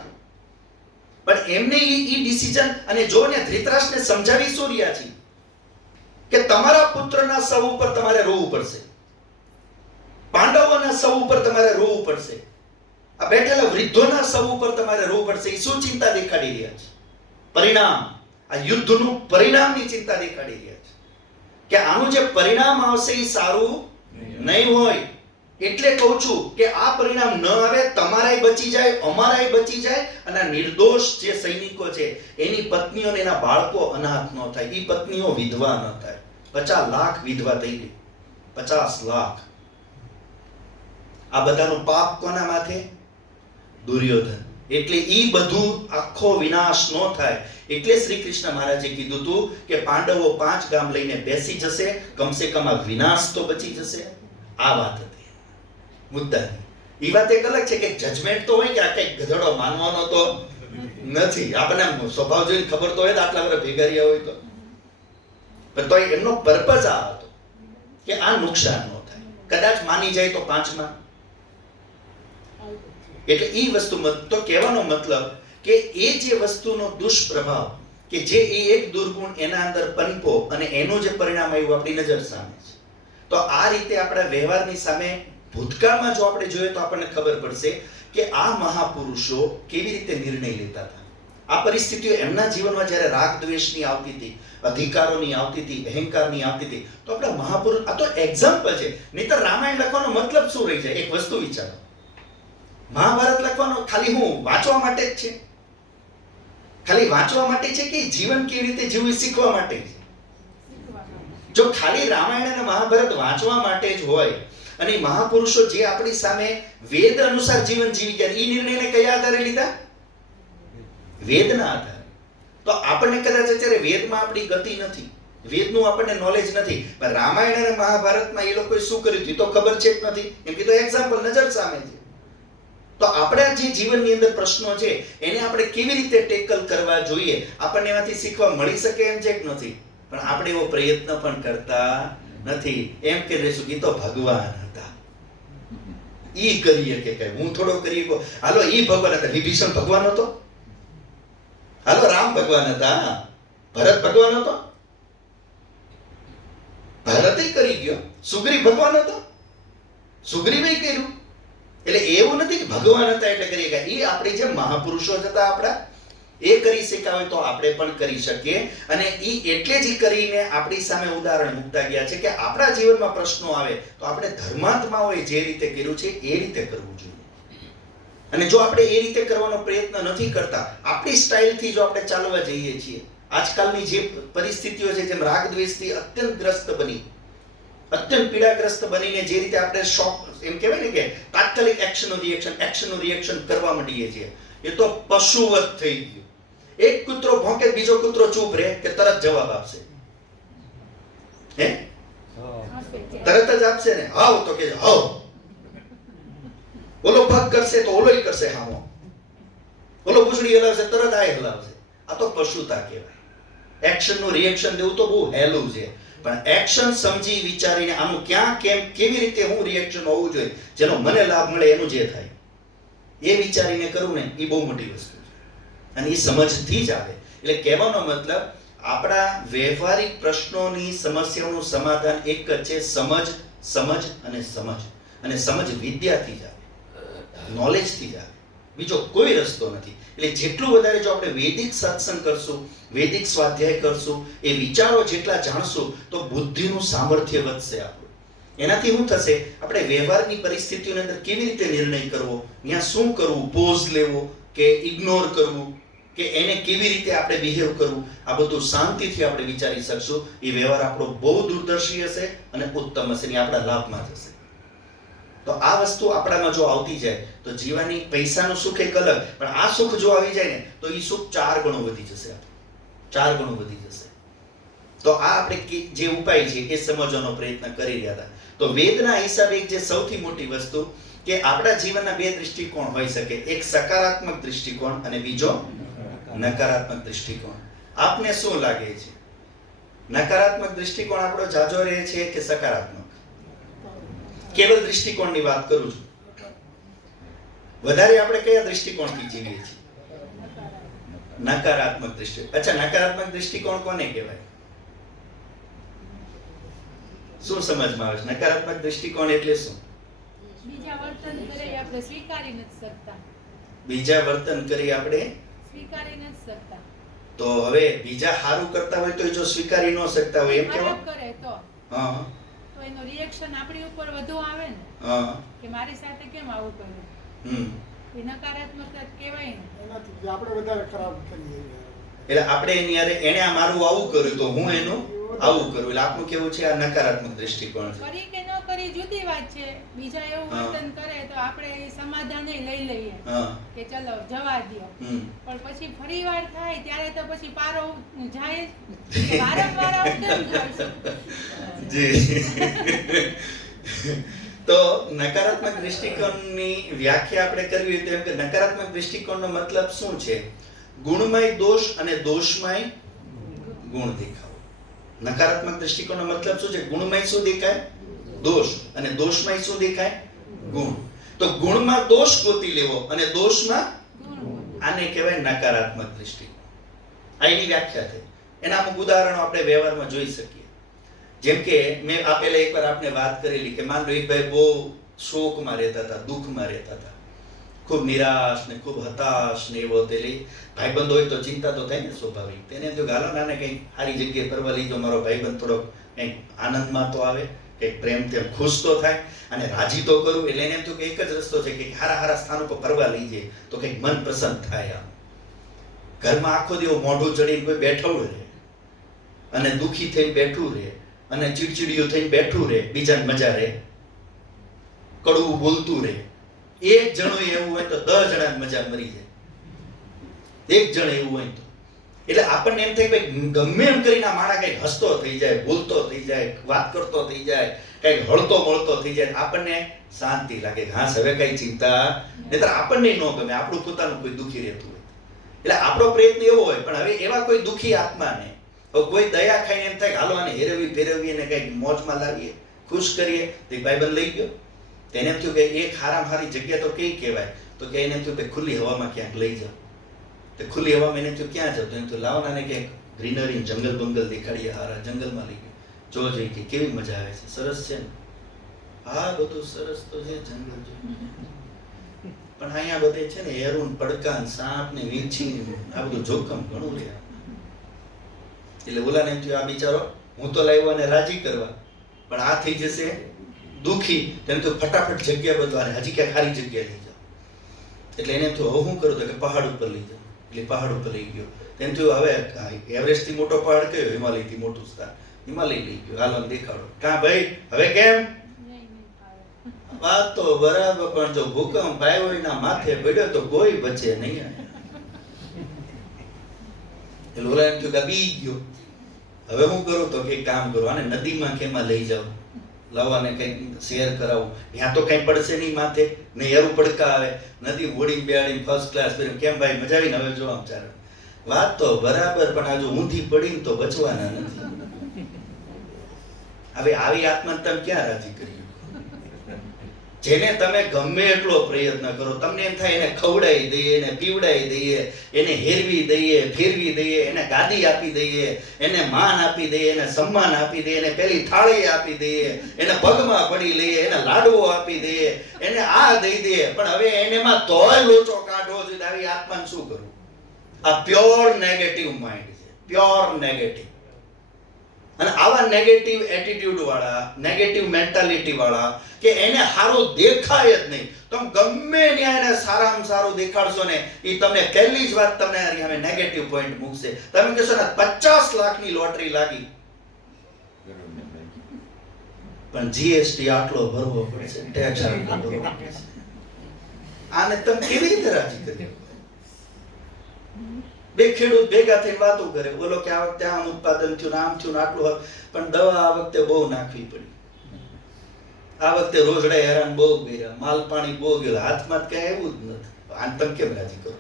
પણ એમને એ ડિસિઝન, અને જો ને ધૃતરાષ્ટ્રને સમજાવી શું રહ્યા છે કે તમારા પુત્રના શવ ઉપર તમારે રોવું પડશે, પાંડવોના શવ ઉપર તમારે રોવું પડશે, આ બેઠેલા વૃદ્ધોના શવ ઉપર તમારે રોવું પડશે. એ શું ચિંતા દેખાડી રહ્યા છે? પરિણામ, આ યુદ્ધનું પરિણામની ચિંતા દેખાડી રહ્યા છે કે આનું જે પરિણામ આવશે એ સારું નહીં હોય. એટલે કહું છું કે આ પરિણામ ન આવે, તમારાય બચી જાય, અમારાય બચી જાય, અને નિર્દોષ જે સૈનિકો છે એની પત્નીઓ અને એના બાળકો અનાથ ન થાય, એ પત્નીઓ વિધવા ન થાય. 50 લાખ વિધવા થઈ ગઈ, 50 લાખ. આ બધાનું પાપ કોના માથે? દુર્યોધન. એટલે ઈ બધું આખો વિનાશ ન થાય એટલે શ્રી કૃષ્ણ મહારાજે કીધું હતું કે પાંડવો 5 ગામ લઈને બેસી જશે, કમસે કમ આ વિનાશ તો બચી જશે. આ વાત હતી મુદ્દાની. ઈ વાત એક અલગ છે કે જજમેન્ટ તો હોય કે આ કઈ ગધેડો માનવાનો તો નથી, આપણને સ્વભાવ જોઈને ખબર તો હોય તો આટલા વર્ષ ભેગા રહ્યા હોય તો, પણ તો એમનો પર્પઝ આ હતો કે આ નુકસાન ન થાય. કદાચ માની જાય તો 5માં. એટલે ઈ વસ્તુ તો કહેવાનો મતલબ કે એ જે વસ્તુનો દુષ્પ્રભાવ કે જે એ એક દુર્ગુણ એના અંદર પનપો અને એનું જે પરિણામ આવ્યું આપણી નજર સામે છે. તો આ રીતે આપણા વ્યવહારની સામે ભૂતકાળમાં જો આપણે જોઈએ તો આપણને ખબર પડશે કે આ મહાપુરુષો કેવી રીતે નિર્ણય લેતા હતા. આ પરિસ્થિતિઓ એમના જીવનમાં જ્યારે રાગ દ્વેષની આવતી હતી, અધિકારોની આવતી હતી, અહંકારની આવતી હતી, તો આપણા મહાપુરુષ, આ તો એક્ઝામ્પલ છે. નહીંતર રામાયણ લખવાનો મતલબ શું રહી જાય? એક વસ્તુ વિચારો, મહાભારત લખવાનો ખાલી હું વાંચવા માટે જ છે? ખાલી વાંચવા માટે છે કે જીવન કેવી રીતે જીવવું શીખવા માટે છે? જો ખાલી રામાયણ અને મહાભારત વાંચવા માટે જ હોય અને મહાપુરુષો જે આપણી સામે વેદ અનુસાર જીવન જીવી ગયા, એ નિર્ણયને કયા આધારે લીધા? વેદના આધારે. તો આપણને કદાચ અત્યારે વેદમાં આપણી ગતિ નથી, વેદનું આપણને નોલેજ નથી, પણ રામાયણ અને મહાભારતમાં એ લોકોએ શું કર્યું હતું તો ખબર છે જ નથી. એમ કીધું એક્ઝામ્પલ નજર સામે છે. તો આપણા જે જીવનની અંદર પ્રશ્નો છે એને આપણે કેવી રીતે ટેકલ કરવા જોઈએ, આપણને એમાંથી શીખવા મળી શકે એમ છે કે નથી? પણ આપણે એવો પ્રયત્ન પણ કરતા નથી. એમ કે રહેશું કે તો ભગવાન હતા, ઈ કરીએ કે કઈ હું થોડો કરી કહું. હાલો ઈ ભગવાન હતા, વિભીષણ ભગવાન હતો? હાલો રામ ભગવાન હતા, ભરત ભગવાન હતો? ભરતે કરી ગયો. સુગ્રીવ ભગવાન હતો? સુગ્રીવે કર્યું. એટલે એવું નથી કે ભગવાન હતા એટલે કરી ગયા. એ આપણે જે મહાપુરુષો હતા આપણા, એ કરી શક્યા હોય તો આપણે પણ કરી શકીએ. અને એ એટલે જ કરીને આપણી સામે ઉદાહરણ મૂકતા ગયા છે કે આપણા જીવનમાં પ્રશ્નો આવે તો આપણે ધર્માત્માઓએ જે રીતે કર્યું છે એ રીતે કરવું જોઈએ. અને જો આપણે એ રીતે કરવાનો પ્રયત્ન નથી કરતા, આપણી સ્ટાઇલથી જો આપણે ચાલવા જઈએ છીએ, આજકાલની જે પરિસ્થિતિઓ છે જેમ રાગ દ્વેષથી અત્યંત ગ્રસ્ત બની, અત્યંત પીડાગ્રસ્ત બનીને જે રીતે આપણે શોક, એમ કહેવાય ને કે તાત્કાલિક એક્શનનું રિએક્શન કરવા માંડીએ છીએ, એ તો પશુવત થઈ ગયું. એક કૂતરો ભોંકે બીજો કૂતરો ચૂપ રહે કે તરત જવાબ આપશે? હે, તરત જ આપશે ને. હાવ તો કે હાવ. ઓલો ભાગ કરશે તો ઓલોય કરશે હાવો. ઓલો પૂછડી હલાવશે તરત આ હલાવશે. આ તો પશુતા કહેવાય. એક્શનનું રિએક્શન દેવું તો બહુ હેલું છે, પણ એક્શન સમજી વિચારીને આનું ક્યાં કેમ કેવી રીતે હું રિએક્શન હોવું જોઈએ જેનો મને લાભ મળે એનું જે થાય એ વિચારીને કરવું ને, એ બહુ મોટી વસ્તુ છે. અને એ સમજથી જ આવે. એટલે કહેવાનો મતલબ આપણા વ્યવહારિક પ્રશ્નોની સમસ્યાઓનું સમાધાન એક જ છે, સમજ, સમજ અને સમજ. અને સમજ વિદ્યાથી જ આવે, નોલેજથી જ આવે, બીજો કોઈ રસ્તો નથી. એટલે જેટલું વધારે જો આપણે વૈદિક સત્સંગ કરશું, વૈદિક સ્વાધ્યાય કરશું, એ વિચારો જેટલા જાણશું તો બુદ્ધિનું સામર્થ્ય વધશે આપણું. એનાથી શું થશે? આપણે વ્યવહારની પરિસ્થિતિઓની અંદર કેવી રીતે નિર્ણય કરવો, ત્યાં શું કરવું, પોઝ લેવો કે ઇગ્નોર કરવું, કે એને કેવી રીતે આપણે બિહેવ કરવું, આ બધું શાંતિથી આપણે વિચારી શકશું. એ વ્યવહાર આપણો બહુ દૂરદર્શી હશે અને ઉત્તમ હશે, ને આપણા લાભમાં થશે. તો આ વસ્તુ આપણામાં જો આવતી જાય તો જીવનની પૈસાનું સુખ એક અલગ, પણ આ સુખ જો આવી જાય ને તો એ સુખ 4 ગણું વધી જશે, 4 ગણું વધી જશે. તો આ આપણે જે ઉપાય છે એ સમજવાનો પ્રયત્ન કરી રહ્યા હતા. તો વેદના હિસાબે જે સૌથી મોટી વસ્તુ કે આપણા જીવનના 2 દૃષ્ટિકોણ હોઈ શકે, એક સકારાત્મક દૃષ્ટિકોણ અને બીજો નકારાત્મક દૃષ્ટિકોણ. આપને શું લાગે છે, નકારાત્મક દૃષ્ટિકોણ આપણો જાજો રહે છે કે સકારાત્મક? કેવલ દૃષ્ટિકોણની વાત કરું છું. વધારે આપણે કયા દૃષ્ટિકોણથી જીવીએ છીએ? નકારાત્મક દૃષ્ટિકોણ. અચ્છા, નકારાત્મક દૃષ્ટિકોણ કોને કહેવાય? શું સમજમાં આવે છે? નકારાત્મક દૃષ્ટિકોણ એટલે શું? બીજા વર્તન કરે એ આપણે સ્વીકારી નથી શકતા. બીજા વર્તન કરી આપણે સ્વીકારી નથી શકતા. તો હવે બીજા સારું કરતા હોય તો જો સ્વીકારી ન શકતા હોય એમ કેવા? ખરાબ કરે તો હા એનો રિએક્શન આપણી ઉપર વધુ આવે ને, હા કે મારી સાથે કેમ આવું કર્યું. એ નકારાત્મકતા કહેવાય ને. એનાથી આપણે વધારે ખરાબ કરીએ. એટલે આપણે એની હારે એને આ મારું આવું કર્યું તો હું એનું આવું કરું, એટલે આપણું કેવું છે? આ નકારાત્મક દૃષ્ટિકોણ છે. કરી કે ન કરી જુદી વાત છે. બીજા એવું વર્તન કરે તો આપણે એ સમાધાન લઈ લઈએ કે ચલો જવા દ્યો. પણ પછી ફરી વાર થાય ત્યારે તો પછી પારો જાય જ. વારંવાર આવું કેમ કરશું? જી. તો નકારાત્મક દૃષ્ટિકોણની વ્યાખ્યા આપણે કરવી હોય તો એમ કે નકારાત્મક દૃષ્ટિકોણનો મતલબ શું છે? ગુણમય દોષ અને દોષમય ગુણ દેખાવો. નકારાત્મક દૃષ્ટિકોણનો મતલબ શું છે? ગુણમય શું દેખાય? દોષ. અને દોષમય શું દેખાય? ગુણ. તો ગુણમાં દોષ ગોતી લેવો અને દોષમાં આને કહેવાય નકારાત્મક દૃષ્ટિકોણ. આ એની વ્યાખ્યા છે. એના અમુક ઉદાહરણો આપણે વ્યવહારમાં જોઈ શકીએ. જેમ કે મેં આપેલા એકવાર આપણે વાત કરેલી કે માન લો એક ભાઈ બહુ શોકમાં રહેતા હતા, દુઃખમાં રહેતા હતા, ખૂબ નિરાશ ને ખૂબ હતાશ ને એવો. તે ભાઈબંધ હોય તો ચિંતા તો થાય ને સ્વાભાવિક. તેને જો ગાલો નાને કંઈક સારી જગ્યાએ ફરવા લઈ જાઓ, મારો ભાઈબંધ થોડોક કંઈક આનંદમાં તો આવે, કંઈક પ્રેમથી ખુશ તો થાય અને રાજી તો કરું. એટલે એને એમ થયું કે એક જ રસ્તો છે કે સારા સારા સ્થાન ઉપર ફરવા લઈ જાય તો કંઈક મન પ્રસન્ન થાય. આમ ઘરમાં આખો દિવસ મોઢું ચડીને કોઈ બેઠું રહે અને દુઃખી થઈને બેઠું રહે અને ચીડચીડિયું થઈને બેઠું રહે, બીજાને મજા રહે, કડવું બોલતું રહે. એક જણો એવું હોય તો 10 જણાને મજા મરી જાય. એક જણ એવું હોય તો એટલે આપણને એમ થાય કે ગમે એમ કરીને આ માણા કંઈક હસતો થઈ જાય, બોલતો થઈ જાય, વાત કરતો થઈ જાય, કંઈક હળતો મળતો થઈ જાય, આપણને શાંતિ લાગે. હા હવે કઈ ચિંતા નહીતર આપણને ન ગમે આપણું પોતાનું કોઈ દુઃખી રહેતું હોય. એટલે આપણો પ્રયત્ન એવો હોય. પણ હવે એવા કોઈ દુઃખી આત્માને કોઈ દયા ખાઈને એમ થાય હાલો આને હેરવી ફેરવી અને કંઈક મોજમાં લાવીએ, ખુશ કરીએ. તો ભાઈબંધ લઈ ગયો. તેને એમ થયું કે એક હારામાં હારી જગ્યા તો કઈ કહેવાય? તો કે એને થયું કે ખુલ્લી હવામાં ક્યાંક લઈ જાઓ. તો ખુલ્લી હવામાં એને થયું ક્યાં જાવ? તો એને તો લાવનાને ક્યાંક ગ્રીનરી જંગલ બંગલ દેખાડીએ. હારા જંગલમાં લઈ ગયો. જો જઈ કે કેવી મજા આવે છે, સરસ છે ને? હા બધું સરસ તો છે, જંગલ જો. પણ અહીંયા બધે છે ને હેરું, પડકા, સાપ ને વીંછી આ બધું જોખમ ઘણું છે. એટલે ઓલાને એમ થયું આ બિચારો હું તો લાવ્યો અને રાજી કરવા, પણ આ થઈ જશે દુઃખી. તેમ તો ફટાફટ જગ્યા બદલવાની, હજી ક્યાંક સારી જગ્યાએ લઈ જાઓ. એટલે એને થયું હવે શું કરું? તો કે પહાડ ઉપર લઈ જાઓ. એટલે પહાડ ઉપર લઈ ગયો. તેમ થયું હવે એવરેસ્ટ થી મોટો પહાડ કયો? હિમાલય થી મોટું સ્થાન હિમાલય લઈ ગયો. હાલો દેખાડો. કાં ભાઈ હવે કેમ? વાત તો બરાબર, પણ જો ભૂકંપ આવ્યો એના માથે પડ્યો તો કોઈ બચે નહીં. એટલે ઓલા એમ થયું કે બી ગયો. હવે હું કરું? તો કે કામ કરો, આને નદીમાં કેમાં લઈ જાઓ, લાવવાને કંઈક શેર કરાવું. ત્યાં તો કંઈ પડશે નહીં માથે, નહીં એરું પડકા આવે. નદી હોડી બેહાડીને ફર્સ્ટ ક્લાસ કર્યું. કેમ ભાઈ મજા આવીને? હવે જો આમ ચાલે. વાત તો બરાબર, પણ આ જો ઊંધી પડીને તો બચવાના નથી. હવે આવી આત્મા તમે ક્યાં રાજી કરી? જેને તમે ગમે એટલો પ્રયત્ન કરો, તમને એમ થાય એને ખવડાવી દઈએ, એને પીવડાવી દઈએ, એને હેરવી દઈએ, ફેરવી દઈએ, એને ગાદી આપી દઈએ, એને માન આપી દઈએ, એને સન્માન આપી દઈએ, એને પેલી થાળી આપી દઈએ, એને પગમાં પડી લઈએ, એને લાડવો આપી દઈએ, એને આ દઈ દઈએ, પણ હવે એનેમાં તોય લોચો કાઢવો જોઈએ. આવી આત્માને શું કરવું? આ પ્યોર નેગેટિવ માઇન્ડ છે, પ્યોર નેગેટિવ. અને આવા નેગેટિવ એટીટ્યુડ વાળા, નેગેટિવ મેન્ટાલિટી વાળા કે એને સારું દેખાય જ નહીં, તમે ગમે ત્યાં એને સારામાં સારું દેખાડશો ને એ તમને પહેલી જ વાત તમને સામે નેગેટિવ પોઈન્ટ મૂકશે. તમે કહેશો ને 50 લાખની લોટરી લાગી, પણ જીએસટી આટલો ભરવો પડશે, ટેક્સ આટલો ભરવો પડશે. આને તમે કેવી રીતે રાજી કરી? બે ખેડૂત ભેગા થઈને વાતો કરે, બોલો કે આ વખતે આમ ઉત્પાદન થયું, આમ થયું, આટલું, પણ દવા આ વખતે બહુ નાખવી પડી, આ વખતે રોજડા હેરાન બહુ કર્યા, માલ પાણી બહુ ગયો, હાથમાં કઈ એવું જ નથી. આને તમે કેમ રાજી કરો?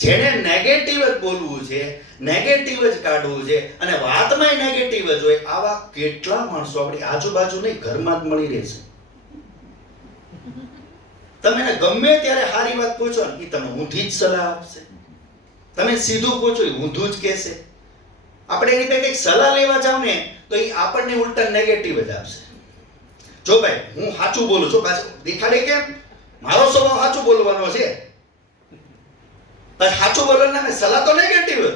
જેને નેગેટિવ જ બોલવું છે, નેગેટિવ જ કાઢવું છે અને વાતમાં નેગેટિવ જ હોય, આવા કેટલા માણસો આપણી આજુબાજુ નહીં ઘરમાં જ મળી રહેશે. તમે એને ગમે ત્યારે સારી વાત પૂછો ને એ તમને ઊંધી જ સલાહ આપશે. તમે સીધું પૂછો ઊંધું જ કહેશે. આપણે એની પાસે કંઈક સલાહ લેવા જાવ ને તો એ આપણને ઉલટા નેગેટિવ જ આપશે. જો ભાઈ હું સાચું બોલું છું, પાછું દેખાડે કેમ મારો સ્વભાવ સાચું બોલવાનો છે, પણ સાચું બોલવાના સલાહ તો નેગેટિવ જ.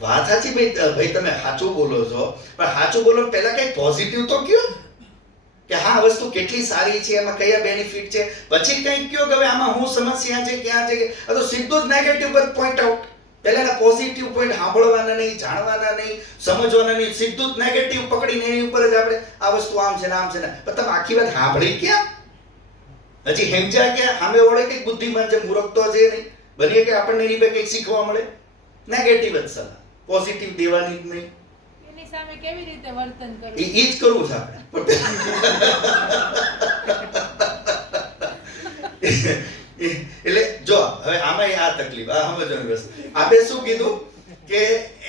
વાત સાચી ભાઈ તમે સાચું બોલો છો, પણ સાચું બોલો પહેલા કઈ પોઝિટિવ તો કયો કે હા વસ્તુ કેટલી સારી છે, એમાં કયા બેનિફિટ છે, પછી કંઈક કયો કે હવે આમાં હું સમસ્યા છે ક્યાં છે. આ તો સીધું જ નેગેટિવ પર પોઈન્ટ આઉટ. પહેલાના પોઝિટિવ પોઈન્ટ સાંભળવાના નહીં, જાણવાના નહીં, સમજવાના નહીં, સીધું જ નેગેટિવ પકડીને એની ઉપર જ આપણે આ વસ્તુ આમ છે ને આમ છે ને. પણ તમે આખી વાત સાંભળી ક્યાં? હજી હેમજા ક્યાં? સામે વળે કે બુદ્ધિમાન છે, મૂર્ખ તો છે નહીં. બનીએ કે આપણને એની બે કંઈક શીખવા મળે. નેગેટિવ જ સલાહ, પોઝિટિવ દેવાની જ નહીં. એની સામે કેવી રીતે વર્તન કરવું એ જ કરવું છે આપણે. એટલે જો હવે આમાં આ તકલીફ આ સમજવાની વસ્તુ. આપણે શું કીધું કે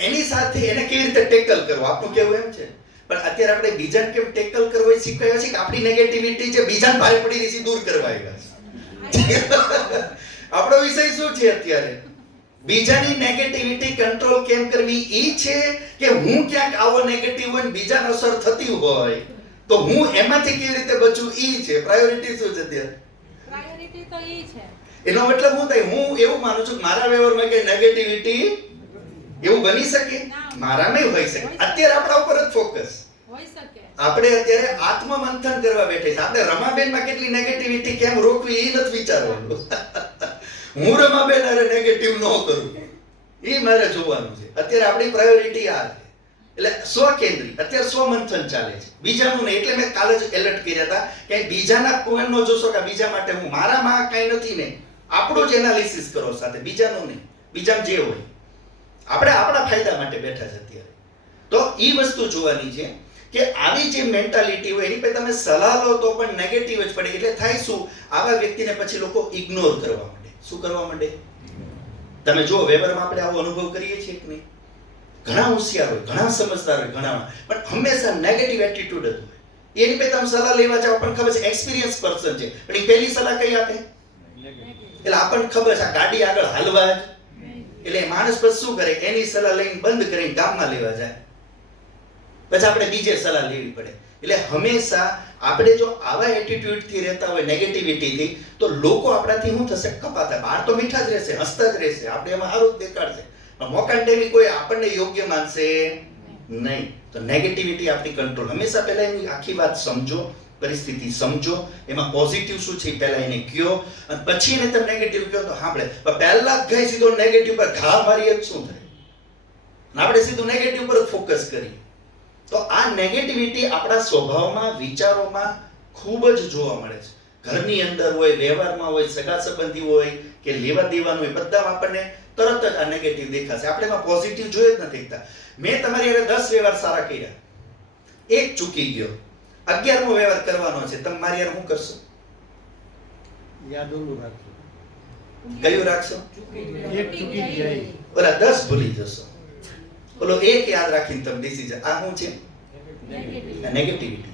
એની સાથે એને કેવી રીતે ટેકલ કરવો, આપણું કેવું એમ છે. પણ અત્યારે આપણે બીજાને કેમ ટેકલ કરવો એ શીખવાય છે કે આપણી નેગેટિવિટી છે બીજાને ભારે પડી રહી છે દૂર કરવા આવ્યા છે. આપણો વિષય શું છે અત્યારે? બીજાની નેગેટિવિટી કંટ્રોલ કેમ કરવી ઈ છે કે હું ક્યાંક આવો નેગેટિવ હોય ને બીજાને અસર થતી હોય તો હું એમાંથી કેવી રીતે બચું ઈ છે. પ્રાયોરિટી શું છે અત્યારે? પ્રાયોરિટી તો ઈ છે. એનો મતલબ હું થાય હું એવું માનું છું કે મારા વ્યવહારમાં કે નેગેટિવિટી એવું બની શકે મારામાં હોઈ શકે. અત્યારે આપણા ઉપર જ ફોકસ હોઈ શકે. આપણે અત્યારે આત્મમંથન કરવા બેઠે છે. આપણે રમાબેનમાં કેટલી નેગેટિવિટી કેમ રોકવી એ નથી વિચારવાનું. હું રમાબેન અરે નેગેટિવ ન કરું એ મારે જોવાનું છે. અત્યારે આપણી પ્રાયોરિટી આ છે. એટલે સ્વકેન્દ્રી અત્યારે સ્વમંથન ચાલે છે, બીજાનું નહીં. એટલે મેં કાલે જ એલર્ટ કર્યા હતા કે બીજાના પોઈન્ટ નો જોશો કે બીજા માટે હું મારામાં કઈ નથી ને આપણું જ એનાલિસિસ કરો સાથે, બીજાનું નહીં. બીજામાં જે હોય આપણે આપણા ફાયદા માટે બેઠા છે અત્યારે. તો એ વસ્તુ જોવાની છે કે આવી જે મેન્ટાલિટી હોય એની પર તમે સલાહ લો તો પણ નેગેટિવ જ પડે. એટલે થાય શું? આવા વ્યક્તિને પછી લોકો ઇગ્નોર કરવા માંડે. શું કરવા માંડે? તમે જો વ્યવહારમાં આપણે આવો અનુભવ કરીએ છીએ કે નહીં? ઘણા હોશિયાર હોય, ઘણા સમજદાર હોય, ઘણા પણ હંમેશા નેગેટિવ એટીટ્યુડ જ હોય. એની પર તમે સલાહ લેવા જાઓ પણ ખબર છે એક્સપિરિયન્સ પર્સન છે, પણ એ પહેલી સલાહ કઈ આપે? એટલે આપણને ખબર છે આ ગાડી આગળ હાલવા જ. એટલે માણસ પછી શું કરે? એની સલાહ લઈને બંધ કરીને ગામમાં લેવા જાય, પછી આપણે બીજે સલાહ લેવી પડે. એટલે હંમેશા આપણે જો આવા એટીટ્યુડ થી રહેતા હોય, નેગેટિવિટી થી, તો લોકો આપણાથી શું થશે? કપાતા. બહાર તો મીઠા જ રહેશે, હસતા જ રહેશે, આપણે એમાં સારું જ દેખાડશે, પણ મોકા ટાઈમે કોઈ આપણને યોગ્ય માનશે નહીં. તો નેગેટિવિટી આપણી કંટ્રોલ. હંમેશા પહેલા એની આખી વાત સમજો, પરિસ્થિતિ સમજો, એમાં પોઝિટિવ શું છે પહેલા એને કયો, અને પછી એને તમે નેગેટિવ કહો તો સાંભળે. પણ પહેલા જ ગઈ સીધો નેગેટિવ પર ઘા મારીએ જ શું થાય? આપણે સીધું નેગેટિવ પર જ ફોકસ કરીએ. તો આ નેગેટિવિટી આપણા સ્વભાવમાં, વિચારોમાં ખૂબ જ જોવા મળે છે. ઘરની અંદર હોય, વ્યવહારમાં હોય, સગા સંબંધી હોય કે લેવા દેવાનું હોય, બધામાં આપણને તરત જ આ નેગેટિવ દેખાશે. આપણે એમાં પોઝિટિવ જોઈએ જ નથી. મેં તમારી હારે 10 વ્યવહાર સારા કર્યા, એક ચૂકી ગયો, 11મો વ્યવહાર કરવાનો છે, તમે મારી હારે શું કરશો? યાદોનું રાખજો. કયું રાખશો? એક ચૂકી જાય. ઓલા 10 ભૂલી જશો, ઓલો એક યાદ રાખીને તમે ડિસિઝન. આ શું છે? નેગેટિવિટી.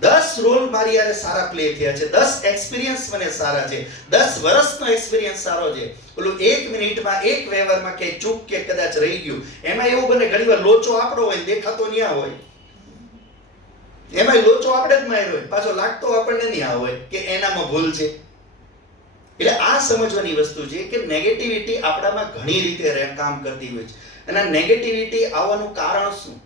10 રોલ મારી યારે સારા પ્લે થયા છે, 10 એક્સપિરિયન્સ મને સારા છે, 10 વર્ષનો એક્સપિરિયન્સ સારો છે. ઓલું 1 મિનિટમાં એક વ્યવહારમાં કે ચૂક કે કદાચ રહી ગયું. એમાં એવું બને ઘણીવાર લોચો આપણો હોય, દેખાતો ન્યા હોય. એમાં લોચો આપણે જ માર્યો હોય, પાછો લાગતો આપણને ન્યા હોય કે એનામાં ભૂલ છે. એટલે આ સમજવાની વસ્તુ છે કે નેગેટિવિટી આપણામાં ઘણી રીતે કામ કરતી હોય છે. અને નેગેટિવિટી આવવાનું કારણ શું?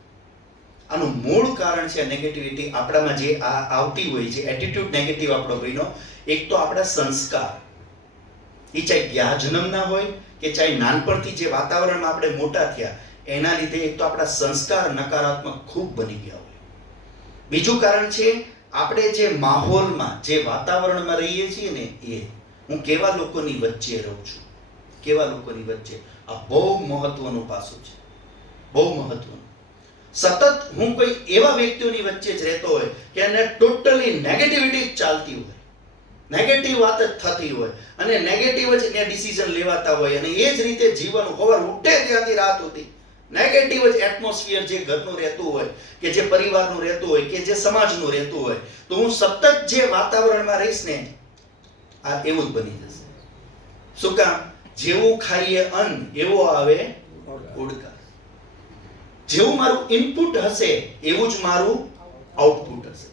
આનું મૂળ કારણ છે નેગેટિવિટી આપણામાં જે આવતી હોય છે, એટીટ્યુડ નેગેટિવ આપણો ભાઈનો. એક તો આપણા સંસ્કાર, એ ચાહે જ્ઞાજન્મના હોય કે ચાહે નાનપણથી જે વાતાવરણમાં આપણે મોટા થયા એના લીધે એક તો આપણા સંસ્કાર નકારાત્મક ખૂબ બની ગયા હોય. બીજું કારણ છે આપણે જે માહોલમાં, જે વાતાવરણમાં રહીએ છીએ ને એ. હું કેવા લોકોની વચ્ચે રહું છું, કેવા લોકોની વચ્ચે, આ બહુ મહત્વનું પાસું છે, બહુ મહત્વનું. સતત હું કોઈ એવા વ્યક્તિઓની વચ્ચે જ રહેતો હોય કે એને ટોટલી નેગેટિવિટી જ ચાલતી હોય, નેગેટિવ વાત જ થતી હોય અને નેગેટિવ જ એને ડિસિઝન લેવાતા હોય અને એ જ રીતે જીવન સવાર ઉઠે ત્યાંથી રાત સુધી નેગેટિવ જ એટમોસ્ફિયર જે ઘરનું રહેતું હોય કે જે પરિવારનું રહેતું હોય કે જે સમાજનું રહેતું હોય, તો હું સતત જે વાતાવરણમાં રહીશ ને આ એવું જ બની જશે. શું કામ? જેવું ખાઈએ અન્ન એવો આવે ઉડકાર. જેવું મારું ઇનપુટ હશે એવું જ મારું આઉટપુટ હશે.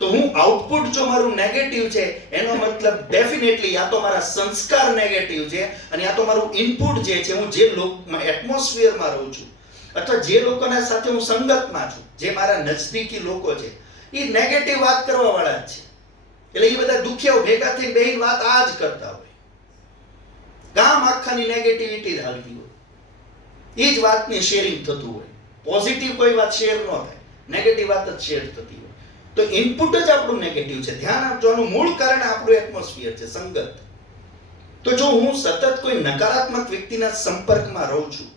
તો હું આઉટપુટ જો મારું નેગેટિવ છે એનો મતલબ ડેફિનેટલી યા તો મારા સંસ્કાર નેગેટિવ છે અને યા તો મારું ઇનપુટ જે છે, હું જે એટમોસ્ફિયરમાં રહું છું અથવા જે લોકોના સાથે હું સંગતમાં છું, જે મારા નજદીકી લોકો છે, એ નેગેટિવ વાત કરવા વાળા જ છે. એટલે એ બધા દુખિયાઓ ભેગા થઈને બેહીને વાત આ જ કરતા હોય. ગામ આખાની નેગેટિવિટી હાલતી હોય, એ જ વાતની શેરિંગ થતું હોય. પોઝિટિવ કોઈ વાત શેર ન થાય, નેગેટિવ વાત જ શેર થતી હોય. તો ઇનપુટ જ આપણું નેગેટિવ છે. ધ્યાન આપજો, આનું મૂળ કારણ આપણું એટમોસ્ફિયર છે, સંગત. તો જો હું સતત કોઈ નકારાત્મક વ્યક્તિના સંપર્કમાં રહું છું,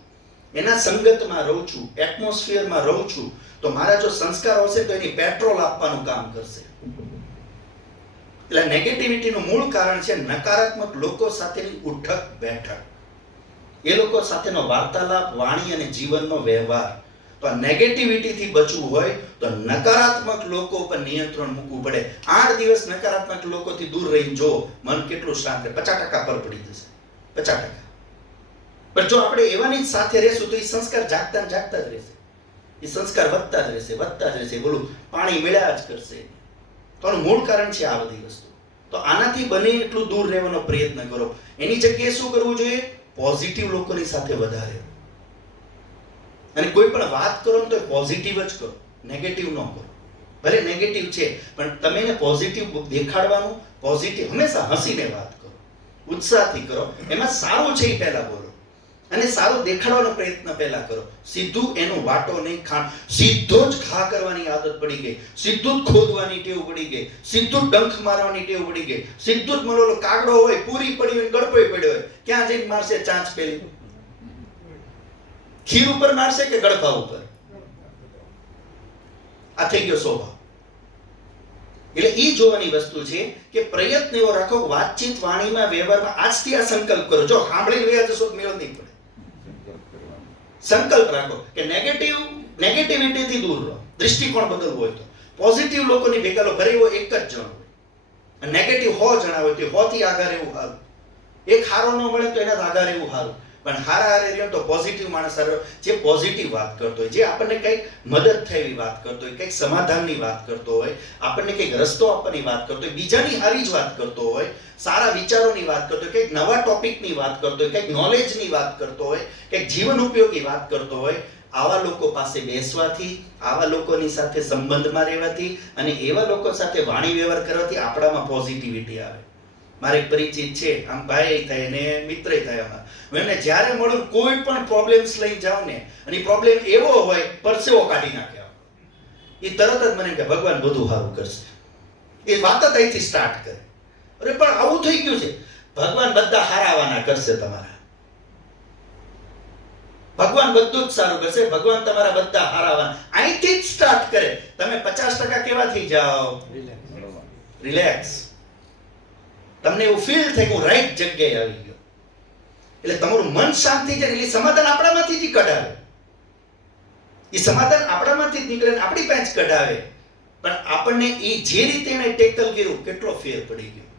એના સંગતમાં રહું છું, એટમોસ્ફિયરમાં રહું છું, તો મારા જો સંસ્કાર હશે તો એની પેટ્રોલ આપવાનું કામ કરશે. એટલે નેગેટિવિટીનું મૂળ કારણ છે નકારાત્મક લોકો સાથેની ઉઠક બેઠક, એ લોકો સાથેનો વાર્તાલાપ, વાણી અને જીવનનો વ્યવહાર. તો આ નેગેટિવિટીથી બચવું હોય તો નકારાત્મક લોકો પર નિયંત્રણ મૂકવું પડે. 8 દિવસ નકારાત્મક લોકોથી દૂર રહીને જો મન કેટલું શાંત રહે, 50% પર પડી જશે, 50%. પણ જો આપણે એવાની જ સાથે રહેશું તો એ સંસ્કાર જાગતા ને જાગતા જ રહેશે, એ સંસ્કાર વધતા જ રહેશે, વધતા જ રહેશે. બોલું પાણી મળ્યા જ કરશે. તો આનું મૂળ કારણ છે આ બધી વસ્તુ. તો આનાથી બને એટલું દૂર રહેવાનો પ્રયત્ન કરો. એની જગ્યાએ શું કરવું જોઈએ? પોઝિટિવ લોકોની સાથે વધારે. અને કોઈ પણ વાત કરો ને તો પોઝિટિવ જ કરો, નેગેટિવ ન કરો. ભલે નેગેટિવ છે પણ તમે એને પોઝિટિવ દેખાડવાનું, પોઝિટિવ હંમેશા હસીને વાત કરો, ઉત્સાહથી કરો. એમાં સારું છે એ પહેલા બોલો અને સારું દેખાડવાનો પ્રયત્ન પહેલા કરો. સીધું એનો વાટો નહીં ખા, સીધો જ ઘા કરવાની આદત પડી ગઈ, સીધું જ ખોદવાની ટેવ પડી ગઈ, સીધું જ ડંખ મારવાની ટેવ પડી ગઈ, સીધું જ મનોલો કાગડો હોય, પૂરી પડી હોય, ગળપોય પડ્યો હોય, ક્યાં જઈને મારશે ચાંચ પેલી? ખીર ઉપર મારશે કે ગળપા ઉપર? આ થઈ ગયો સ્વભાવ. એટલે ઈ જોવાની વસ્તુ છે કે પ્રયત્ન એવો રાખો, વાતચીત, વાણીમાં, વ્યવહારમાં આજથી આ સંકલ્પ કરો. જો સાંભળીને વયા જશો તો મેળ નહીં પડે. સંકલ્પ રાખો કે નેગેટિવિટીથી દૂર રહો. દૃષ્ટિકોણ બદલવો હોય તો પોઝિટિવ લોકોની ભેગા લો. ઘરે એવો એક જ જણ હોય, નેગેટિવ 100 જણા હોય તો 100 થી આગળ એવું સારું. એક હારો ન મળે તો એના આગળ એવું સારું. પણ હારા હારે રહ્યો તો પોઝિટિવ માણસ સારો, જે પોઝિટિવ વાત કરતો હોય, જે આપણને કંઈક મદદ થાય એવી વાત કરતો હોય, કંઈક સમાધાનની વાત કરતો હોય, આપણને કંઈક રસ્તો આપવાની વાત કરતો હોય, બીજાની હારી જ વાત કરતો હોય, સારા વિચારોની વાત કરતો હોય, કંઈક નવા ટોપિકની વાત કરતો હોય, કંઈક નોલેજની વાત કરતો હોય, કંઈક જીવન ઉપયોગી વાત કરતો હોય, આવા લોકો પાસે બેસવાથી, આવા લોકોની સાથે સંબંધમાં રહેવાથી અને એવા લોકો સાથે વાણી વ્યવહાર કરવાથી આપણામાં પોઝિટિવિટી આવે. મારે એક પરિચિત છે, આમ ભાઈ થાય ને મિત્રય થાય. આમાં એને જ્યારે મળું કોઈ પણ પ્રોબ્લેમ્સ લઈ જાઉં ને અને પ્રોબ્લેમ એવો હોય પરસેવો કાઢી નાખે, એ તરત જ મને કહે ભગવાન બધું સારું કરશે. એ વાત જ અહીંથી સ્ટાર્ટ કરે. અરે પણ આવું થઈ ગયું છે, ભગવાન બધા હારાવાના કરશે તમારા, ભગવાન બધું જ સારું કરશે, ભગવાન તમારા બધા હારાવાના. અહીંથી જ સ્ટાર્ટ કરે. તમે 50% કેવા થઈ જાઓ? રિલેક્સ. તમને એવું ફીલ થાય કે હું રાઈટ જગ્યાએ આવી ગયો. એટલે તમારું મન શાંત થઈ જાય. એટલે સમાધાન આપણામાંથી જ કઢાવે, એ સમાધાન આપણામાંથી જ નીકળે, આપણી પાસે જ કઢાવે. પણ આપણને એ જે રીતે એને ટેકલ કર્યું કેટલો ફેર પડી ગયો.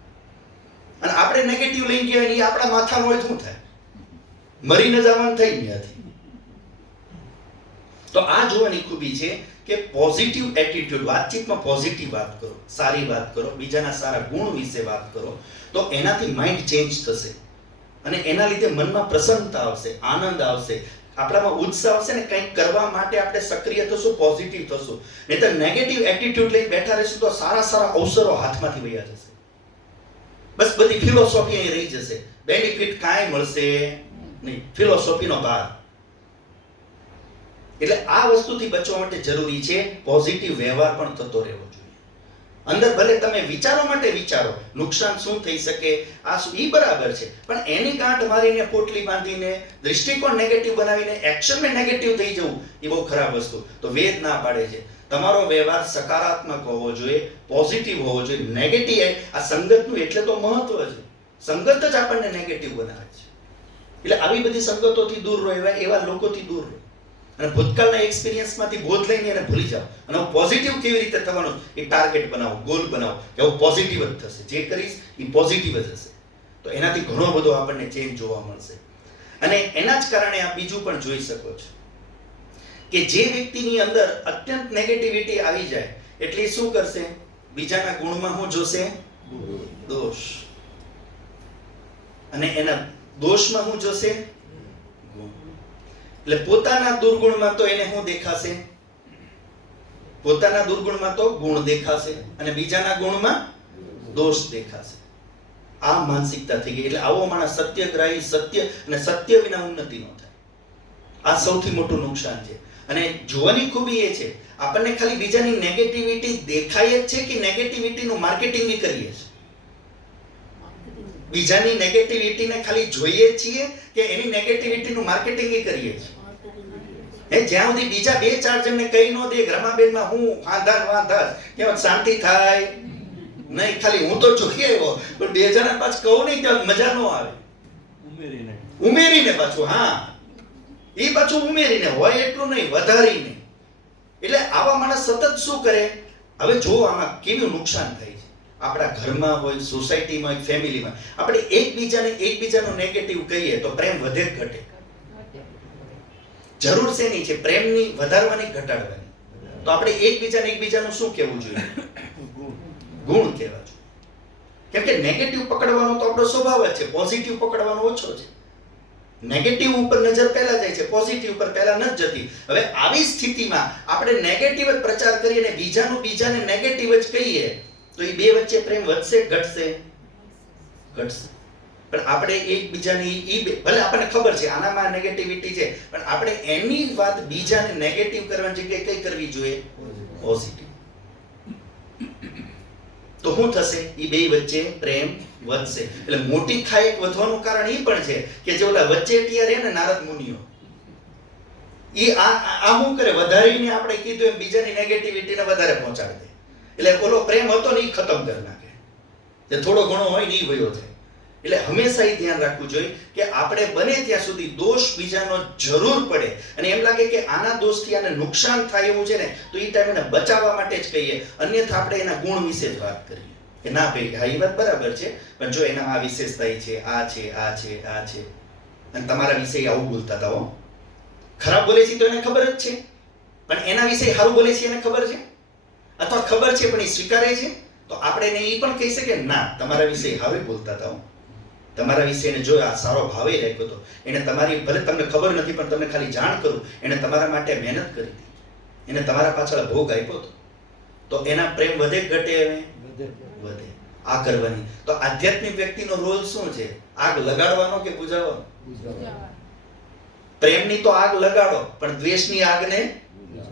અને આપણે નેગેટિવ લઈ ગયા એ આપણા માથામાં હોય શું થાય? મરીને જવાનું થઈ ત્યાંથી. તો આ જોવાની ખૂબી છે કે પોઝિટિવ એટીટ્યુડ, વાતચીતમાં પોઝિટિવ વાત કરો, સારી વાત કરો, બીજાના સારા ગુણ વિશે વાત કરો, તો એનાથી માઇન્ડ ચેન્જ થશે અને એના લીધે મનમાં પ્રસન્નતા આવશે, આનંદ આવશે, આપણામાં ઉત્સાહ આવશે ને કંઈક કરવા માટે આપણે સક્રિય થશું, પોઝિટિવ થશું. નહીં તો નેગેટિવ એટીટ્યુડ લઈને બેઠા રહીશું તો સારા સારા અવસરો હાથમાંથી વયા જશે. બસ બધી ફિલોસોફી અહીં રહી જશે, બેનિફિટ કાંઈ મળશે નહીં, ફિલોસોફીનો ભાર. એટલે આ વસ્તુથી બચવા માટે જરૂરી છે પોઝિટિવ વ્યવહાર પણ થતો રહેવો જોઈએ. અંદર ભલે તમે વિચારો માટે વિચારો, નુકસાન શું થઈ શકે, આ શું, એ બરાબર છે, પણ એની ગાંઠ મારીને પોટલી બાંધીને દૃષ્ટિકોણ નેગેટિવ બનાવીને એક્શનમાં નેગેટિવ થઈ જવું એ બહુ ખરાબ વસ્તુ. તો વેદ ના પાડે છે તમારો વ્યવહાર સકારાત્મક હોવો જોઈએ, પોઝિટિવ હોવો જોઈએ. નેગેટિવ આ સંગતનું એટલે તો મહત્વ છે. સંગત જ આપણને નેગેટિવ બનાવે છે. એટલે આવી બધી સંગતોથી દૂર રહો, એવા લોકોથી દૂર રહો અને ભૂતકાળના એક્સપિરિયન્સમાંથી બોધ લઈને એને ભૂલી જાઓ અને પોઝિટિવ કેવી રીતે થવાનું એ ટાર્ગેટ બનાવો, ગોલ બનાવો કે હું પોઝિટિવ જ થશે, જે કરીશ એ પોઝિટિવ જ હશે. તો એનાથી ઘણો બધો આપણને ચેન્જ જોવા મળશે. અને એના જ કારણે આપ બીજું પણ જોઈ શકો છો કે જે વ્યક્તિની અંદર અત્યંત નેગેટિવિટી આવી જાય એટલે એ શું કરશે? બીજાના ગુણમાં શું જોશે? દોષ. અને એના દોષમાં શું જોશે? ગુણ. એટલે પોતાના દુર્ગુણમાં તો એને શું દેખાશે? પોતાના દુર્ગુણમાં તો ગુણ દેખાશે અને બીજાના ગુણમાં દોષ દેખાશે. આ માનસિકતા થઈ ગઈ. એટલે આવો માણસ સત્યગ્રાહી, સત્ય અને સત્ય વિના ઉન્નતિ ન થાય. આ સૌથી મોટું નુકસાન છે. અને જોવાની ખૂબી એ છે, આપણને ખાલી બીજાની નેગેટિવિટી દેખાય જ છે કે નેગેટિવિટીનું માર્કેટિંગ કરીએ છીએ? બીજાની નેગેટિવિટીને ખાલી જોઈએ છીએ કે એની નેગેટિવિટીનું માર્કેટિંગ કરીએ છીએ? જ્યાં સુધી બીજા 2-4 જણને કહી ન દે રમાબેનમાં હું વાંધા ત્યાં શાંતિ થાય નહીં. ખાલી હું તો જોઈ આવ્યો પણ 2 જણા પાછું કહું નહીં ત્યાં મજા ન આવે. ઉમેરીને પાછું, હા એ પાછું ઉમેરીને, હોય એટલું નહીં, વધારીને. એટલે આવા માણસ સતત શું કરે? હવે જો આમાં કેવું નુકસાન થાય છે. આપણા ઘરમાં હોય, સોસાયટીમાં હોય, ફેમિલીમાં આપણે એકબીજાનું નેગેટિવ કહીએ તો પ્રેમ વધે કે ઘટે? જરૂર શેની છે? પ્રેમની વધારવાની, ઘટાડવાની. તો આપણે એકબીજાનું શું કહેવું જોઈએ? ગુણ કહેવા જોઈએ. કેમ કે નેગેટિવ પકડવાનો તો આપણો સ્વભાવ જ છે, પોઝિટિવ પકડવાનો ઓછો છે. નેગેટિવ ઉપર નજર પહેલા જાય છે, પોઝિટિવ ઉપર પહેલા નથી જતી. હવે આવી સ્થિતિમાં આપણે નેગેટિવ જ પ્રચાર કરીને બીજાને નેગેટિવ જ કહીએ તો એ બે વચ્ચે પ્રેમ વધશે ઘટશે? ઘટશે. પણ આપણે એકબીજાની ભલે આપણને ખબર છે આનામાં નેગેટિવિટી છે, પણ આપણે એની વાત બીજાને નેગેટિવ કરવાની જગ્યાએ કઈ કરવી જોઈએ? પોઝિટિવ. તો શું થશે? એ બે વચ્ચે પ્રેમ વધશે. એટલે મોટી ખાયક વધવાનું કારણ એ પણ છે કે જે ઓલા વચ્ચેટિયા રહે ને નારદ મુનિઓ, એ આ શું કરે? વધારીને આપણે કીધું એમ બીજાની નેગેટિવિટીને વધારે પહોંચાડી દે. એટલે ઓલો પ્રેમ હતો ને એ ખતમ કરી નાખે. જે થોડો ઘણો હોય ને એ વયો જાય. એટલે હંમેશા એ ધ્યાન રાખવું જોઈએ કે આપણે બને ત્યાં સુધી દોષ બીજાનો જરૂર પડે અને એમ લાગે કે આના દોષથી આને નુકસાન થાય એવું છે ને, તો એ ટાઈમે એને બચાવવા માટે જ કહીએ. અન્યથા આપણે એના ગુણ વિશે જ વાત કરીએ કે ના ભાઈ હા એ વાત બરાબર છે, પણ જો એના આ વિશેષતા છે, આ છે, આ છે, આ છે, અને તમારા વિશે આવું બોલતા હતા હો. ખરાબ બોલે છે તો એને ખબર જ છે, પણ એના વિશે સારું બોલે છે એને ખબર છે, અથવા ખબર છે પણ એ સ્વીકારે છે, તો આપણે એને એ પણ કહી શકીએ ના તમારા વિશે સારું બોલતા હતા હો. તમારા વિશે એને જો આ સારો ભાવે રાખ્યો હતો, એને તમારી ભલે તમને ખબર નથી પણ તમને ખાલી જાણ કરું, એને તમારા માટે મહેનત કરી હતી, એને તમારા પાછળ ભોગ આપ્યો હતો, તો એના પ્રેમ વધે ઘટે? વધે. આ કરવાની. તો આધ્યાત્મિક વ્યક્તિનો રોલ શું છે? આગ લગાડવાનો કે બુઝાવવાનો? પ્રેમની તો આગ લગાડો પણ દ્વેષની આગને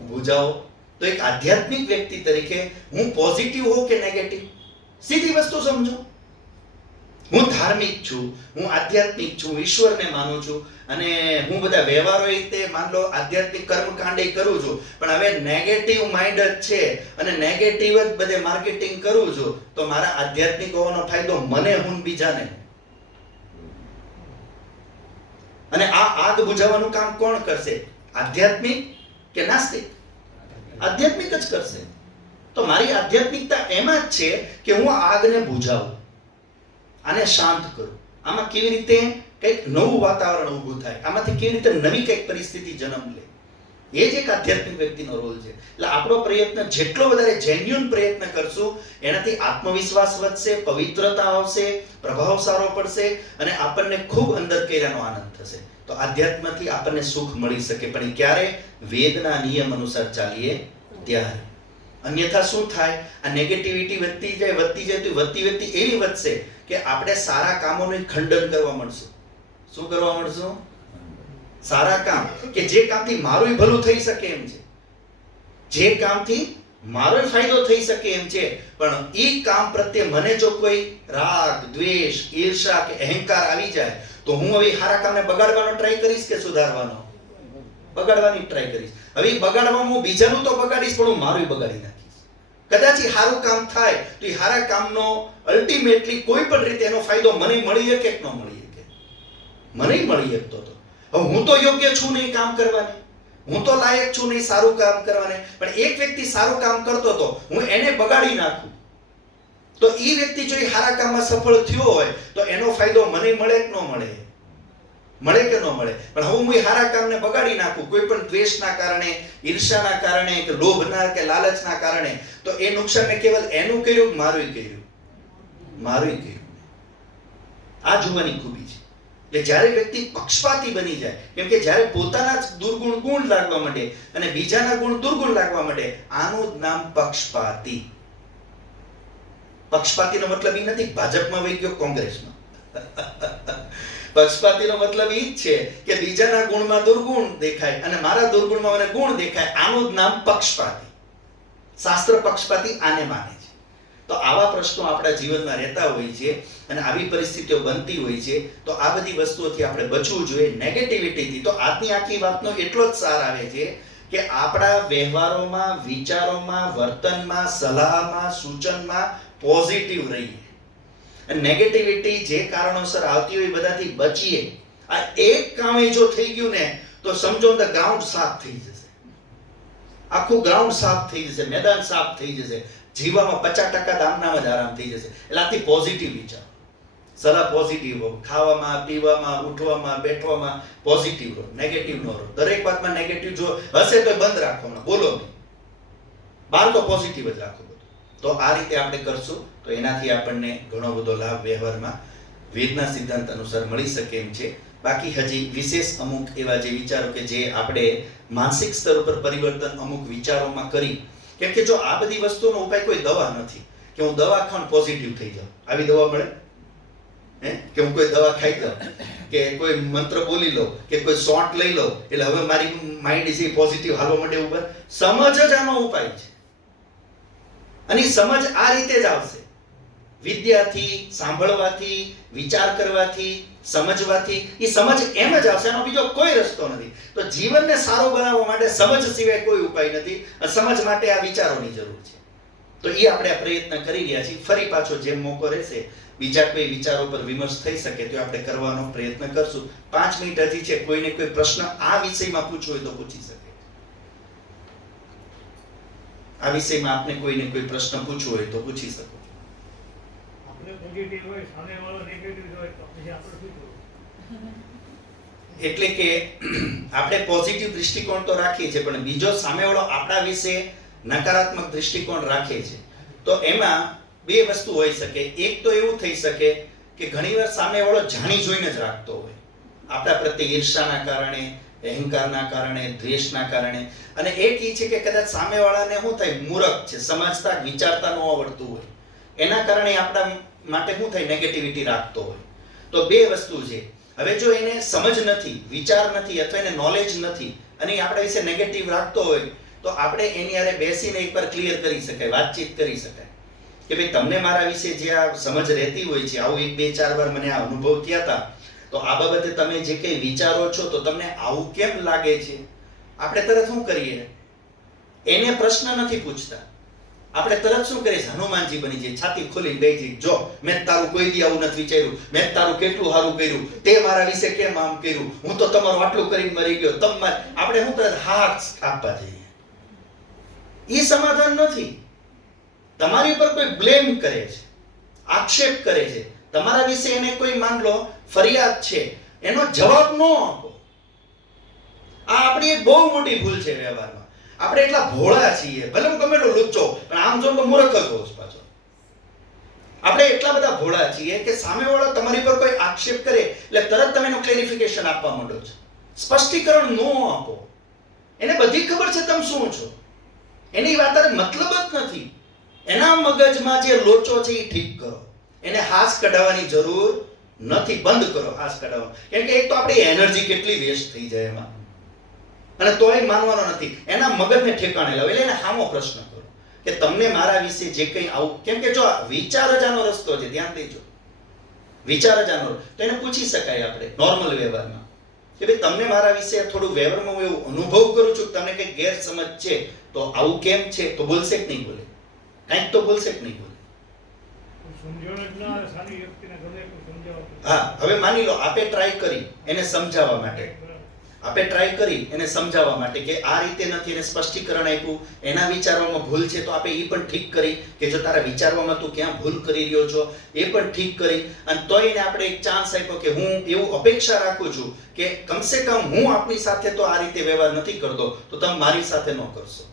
બુઝાવો. તો એક આધ્યાત્મિક વ્યક્તિ તરીકે હું પોઝિટિવ હોઉં કે નેગેટિવ? સીધી વસ્તુ સમજો. હું ધાર્મિક છું, હું આધ્યાત્મિક છું, ઈશ્વરને માનું છું અને હું બધા વ્યવહારો રીતે માન લો આધ્યાત્મિક કર્મકાંડ કરું છું, પણ હવે નેગેટિવ માઇન્ડ જ છે અને નેગેટિવ જ બધે માર્કેટિંગ કરું છું, તો મારા આધ્યાત્મિક હોવાનો ફાયદો મને હું બીજાને? અને આ આગ બુઝાવવાનું કામ કોણ કરશે? આધ્યાત્મિક કે નાસ્તિક? આધ્યાત્મિક જ કરશે. તો મારી આધ્યાત્મિકતા એમાં જ છે કે હું આગને બુઝાવું, આને શાંત કરું. આમાં કેવી રીતે કંઈક નવું વાતાવરણ ઊભું થાય, આમાંથી કેવી રીતે નવી કંઈક પરિસ્થિતિ જન્મ લે, એ જ એક આધ્યાત્મિક વ્યક્તિનો રોલ છે. એટલે આપણો પ્રયત્ન જેટલો વધારે જેન્યુઅન પ્રયત્ન કરશું એનાથી આત્મવિશ્વાસ વધશે, પવિત્રતા આવશે, પ્રભાવ સારો પડશે અને આપણને ખૂબ અંદર કર્યાનો આનંદ થશે. તો આધ્યાત્મથી આપણને સુખ મળી શકે, પણ ક્યારે? વેદના નિયમ અનુસાર ચાલીએ ત્યારે. અન્યથા શું થાય? આ નેગેટિવિટી વધતી જાય તો વધતી એવી વધશે કે આપણે સારા કામોનું ખંડન કરવા મળશું. શું કરવા મળશું? સારા કામ કે જે કામથી મારું ભલું થઈ શકે એમ છે, જે કામથી મારો ફાયદો થઈ શકે એમ છે, પણ એ કામ પ્રત્યે મને જો કોઈ રાગ, દ્વેષ, ઈર્ષા કે અહંકાર આવી જાય તો હું હવે સારા કામને બગાડવાનો ટ્રાય કરીશ કે સુધારવાનો? બગાડવાની ટ્રાય કરીશ. હવે બગાડવામાં હું બીજાનું તો બગાડીશ પણ હું મારું બગાડી નાખીશ. કદાચ એ સારું કામ થાય તો એ સારા કામનો અલ્ટિમેટલી કોઈ પણ રીતે એનો ફાયદો મને મળી શકે કે ન મળી શકે? મને મળી શકતો હતો. હવે હું તો યોગ્ય છું નહીં કામ કરવાની, હું તો લાયક છું નહીં સારું કામ કરવાને, પણ એક વ્યક્તિ સારું કામ કરતો હતો, હું એને બગાડી નાખું તો એ વ્યક્તિ જો એ સારા કામમાં સફળ થયો હોય તો એનો ફાયદો મને મળે કે ન મળે? મળે કે ન મળે. પણ હવે હું એ સારા કામને બગાડી નાખું કોઈ પણ દ્વેષના કારણે, ઈર્ષાના કારણે કે લોભના કે લાલચના કારણે, તો એ નુકસાન મેં કેવલ એનું કર્યું કે મારું કર્યું. આ જોવાની ખૂબી છે. એટલે જ્યારે વ્યક્તિ પક્ષપાતી બની જાય, કેમ કે જ્યારે પોતાના જ દુર્ગુણ ગુણ લાગવા માંડે અને બીજાના ગુણ દુર્ગુણ લાગવા માંડે, આનું જ નામ પક્ષપાતી. પક્ષપાતીનો મતલબ એ નથી ભાજપમાં વહી ગયો કોંગ્રેસમાં. પક્ષપાતીનો મતલબ એ જ છે કે બીજાના ગુણમાં દુર્ગુણ દેખાય અને મારા દુર્ગુણમાં મને ગુણ દેખાય, આનું જ નામ પક્ષપાતી. શાસ્ત્ર પક્ષપાતી આને માને છે. તો આવા પ્રશ્નો આપણા જીવનમાં રહેતા હોય છે અને આવી પરિસ્થિતિઓ બનતી હોય છે, તો આ બધી વસ્તુઓથી આપણે બચવું જોઈએ, નેગેટિવિટીથી. તો આજની આખી વાતનો એટલો જ સાર આવે છે કે આપણા વ્યવહારોમાં, વિચારોમાં, વર્તનમાં, સલાહમાં, સૂચનમાં પોઝિટિવ રહીએ અને નેગેટિવિટી જે કારણોસર આવતી હોય બધાથી બચીએ. આ એક કામ જો થઈ ગયું ને તો સમજો ધ ગ્રાઉન્ડ સાફ થઈ જશે, આખું ગ્રાઉન્ડ સાફ થઈ જશે, મેદાન સાફ થઈ જશે, જીવામાં 50% આમનામ જ આરામ થઈ જશે. એટલે આથી પોઝિટિવ વિચાર, સલાહ પોઝિટિવ હો, ખાવામાં, પીવામાં, ઉઠવામાં, બેઠવામાં પોઝિટિવ રહો, નેગેટિવ ન રહો. દરેક વાતમાં નેગેટિવ જો હશે તો બંધ રાખવાનો, બોલો નહીં, બહાર તો પોઝિટિવ જ રાખો. તો આ રીતે આપણે કરશું તો એનાથી આપણને ઘણો બધો લાભ વ્યવહારમાં વેદના સિદ્ધાંત અનુસાર મળી શકે એમ છે. બાકી હજી વિશેષ અમુક એવા જે વિચારો કે જે આપણે માનસિક સ્તર ઉપર પરિવર્તન અમુક વિચારોમાં કરી, કેમ કે જો આ બધી વસ્તુનો ઉપાય કોઈ દવા નથી કે હું દવા ખાઉં પોઝિટિવ થઈ જાઉં. આવી દવા મળે કે હું કોઈ દવા ખાઈ જાઉં કે કોઈ મંત્ર બોલી લઉં કે કોઈ શોટ લઈ લઉં એટલે હવે મારી માઇન્ડ છે પોઝિટિવ હાલવા માંડે ઉપર. સમજ જ આનો ઉપાય છે અને સમજ આ રીતે જ આવશે, વિદ્યાથી, સાંભળવાથી, વિચાર કરવાથી, સમજવાથી. એ સમજ એમ જ આવશે, એનો બીજો કોઈ રસ્તો નથી. તો જીવનને સારું બનાવવા માટે સમજ સિવાય કોઈ ઉપાય નથી. સમજ માટે આ વિચારોની જરૂર છે. તો એ આપણે આ પ્રયત્ન કરી રહ્યા છીએ. ફરી પાછો જેમ મોકો રહેશે બીજા કોઈ વિચારો પર વિમર્શ થઈ શકે તો આપણે કરવાનો પ્રયત્ન કરશું. 5 મિનિટ હજી છે, કોઈને કોઈ પ્રશ્ન આ વિષયમાં પૂછવો હોય તો પૂછી શકે. આ વિષયમાં આપને કોઈને કોઈ પ્રશ્ન પૂછવો હોય તો પૂછી શકો. આપણે પોઝિટિવ હોય, સામેવાળો નેગેટિવ હોય તો પછી આપણે શું કરવું? એટલે કે આપણે પોઝિટિવ દૃષ્ટિકોણ તો રાખીએ છીએ, પણ બીજો સામેવાળો આપણા વિશે નકારાત્મક દૃષ્ટિકોણ રાખે છે, તો એમાં બે વસ્તુ હોઈ શકે. એક તો એવું થઈ શકે કે ઘણીવાર સામેવાળો જાણી જોઈને જ રાખતો હોય, આપણા પ્રત્યે ઈર્ષાના કારણે, અહંકારના કારણે, દ્વેષના કારણે. અને એક એ છે કે કદાચ સામેવાળાને શું થાય, મૂર્ખ છે, સમજતા વિચારતા ન આવડતું હોય, એના કારણે આપણા માટે શું થાય, નેગેટિવિટી રાખતો હોય. તો બે વસ્તુ છે. હવે જો એને સમજ નથી, વિચાર નથી અથવા એને નોલેજ નથી અને આપણા વિશે નેગેટિવ રાખતો હોય તો આપણે એની હારે બેસીને એકવાર ક્લિયર કરી શકાય, વાતચીત કરી શકાય કે ભાઈ તમને મારા વિશે જે આ સમજ રહેતી હોય છે, આવું 1-2-4 વાર મને આ અનુભવ થયા હતા, તો આ બાબતે તમે જે કંઈ વિચારો છો તો તમને આવું કેમ લાગે છે. આપણે તરત શું કરીએ, એને પ્રશ્ન નથી પૂછતા, આપણે તરત શું કરીએ, હનુમાનજી બની જઈએ, છાતી ખોલીને બેસી જઈએ, જો મેં તારું કોઈ દી આવું નથી વિચાર્યું, મેં તારું કેટલું સારું કર્યું, તે મારા વિશે કેમ આમ કર્યું, હું તો તમારું આટલું કરીને મરી ગયો, આપણે શું તરત હાથ આપવા જઈએ. એ સમાધાન નથી. તમારી ઉપર કોઈ બ્લેમ કરે છે, આક્ષેપ કરે છે, તમારા વિશે એને કોઈ માન લો ફરિયાદ છે, એનો જવાબ ન આપો. આ આપણી એક બહુ મોટી ભૂલ છે વ્યવહારમાં. આપણે એટલા ભોળા છીએ, ભલે હું ગમે એટલો લુચ્ચો, પણ આમ જો મૂર્ખ જ હોઉં પાછો. આપણે એટલા બધા ભોળા છીએ કે સામેવાળો તમારી પર કોઈ આક્ષેપ કરે એટલે તરત તમે એનું ક્લેરિફિકેશન આપવા માંડો છો, સ્પષ્ટીકરણ ન આપો. એને બધી ખબર છે તમે શું છો, એની વાત મતલબ જ નથી. એના મગજમાં જે લોચો છે એ ઠીક કરો, એને હાશ કઢાવવાની જરૂર નથી, બંધ કરો હાશ કઢાવવાનું. કેમ કે એક તો આપણી એનર્જી કેટલી વેસ્ટ થઈ જાય એમાં, અને તોય માનવાનો નથી. એના મગજને ઠેકાણે લાવો, એટલે એને સામો પ્રશ્ન કરો કે તમને મારા વિશે જે કંઈ આવું, કેમ કે જો વિચાર જ આનો રસ્તો છે, ધ્યાન દેજો, વિચાર જ આનો. તો એને પૂછી શકાય આપણે નોર્મલ વ્યવહારમાં કે ભાઈ તમને મારા વિશે થોડું વ્યવહારમાં હું એવું અનુભવ કરું છું કે તમને કંઈક ગેરસમજ છે, તો આવું કેમ છે, તો બોલશે કે નહીં બોલે, કંઈક તો બોલશે કે નહીં બોલે. હા, હવે માની લો આપે ટ્રાય કરી એને સમજાવવા માટે, આપણે ટ્રાય કરી એને સમજાવવા માટે કે આ રીતે નથી, એને સ્પષ્ટીકરણ આપ્યું, એના વિચારોમાં ભૂલ છે તો આપણે એ પણ ઠીક કરી કે જો તારા વિચારવામાં તું ક્યાં ભૂલ કરી રહ્યો છો એ પણ ઠીક કરી, અને તોય એને આપણે એક ચાન્સ આપ્યો કે હું એવું અપેક્ષા રાખું છું કે કમસે કમ હું આપની સાથે તો આ રીતે વ્યવહાર નથી કરતો તો તમે મારી સાથે ન કરશો,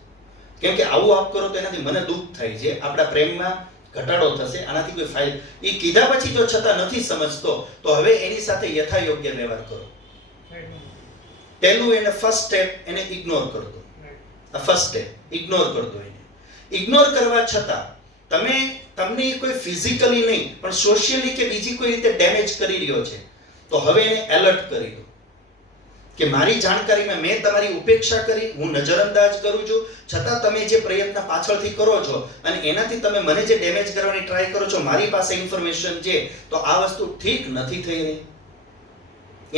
કેમ કે આવું આપ કરો તો એનાથી મને દુઃખ થાય છે, આપણા પ્રેમમાં ઘટાડો થશે, આનાથી કોઈ ફાયદો. એ કીધા પછી જો છતાં નથી સમજતો તો હવે એની સાથે યથાયોગ્ય વ્યવહાર કરો. પહેલું એને ફર્સ્ટ સ્ટેપ એને ઇગ્નોર કરી દો. આ ફર્સ્ટ સ્ટેપ ઇગ્નોર કરી દો. એને ઇગ્નોર કરવા છતાં તમને કોઈ ફિઝિકલી નહીં પણ સોશિયલી કે બીજી કોઈ રીતે ડેમેજ કરી રહ્યો છે તો હવે એને એલર્ટ કરી દો કે મારી જાણકારીમાં મેં તમારી ઉપેક્ષા કરી, હું નજરઅંદાજ કરું છું, છતાં તમે જે પ્રયત્ન પાછળથી કરો છો અને એનાથી તમે મને જે ડેમેજ કરવાની ટ્રાય કરો છો, મારી પાસે ઇન્ફોર્મેશન છે તો આ વસ્તુ ઠીક નથી થઈ રહી.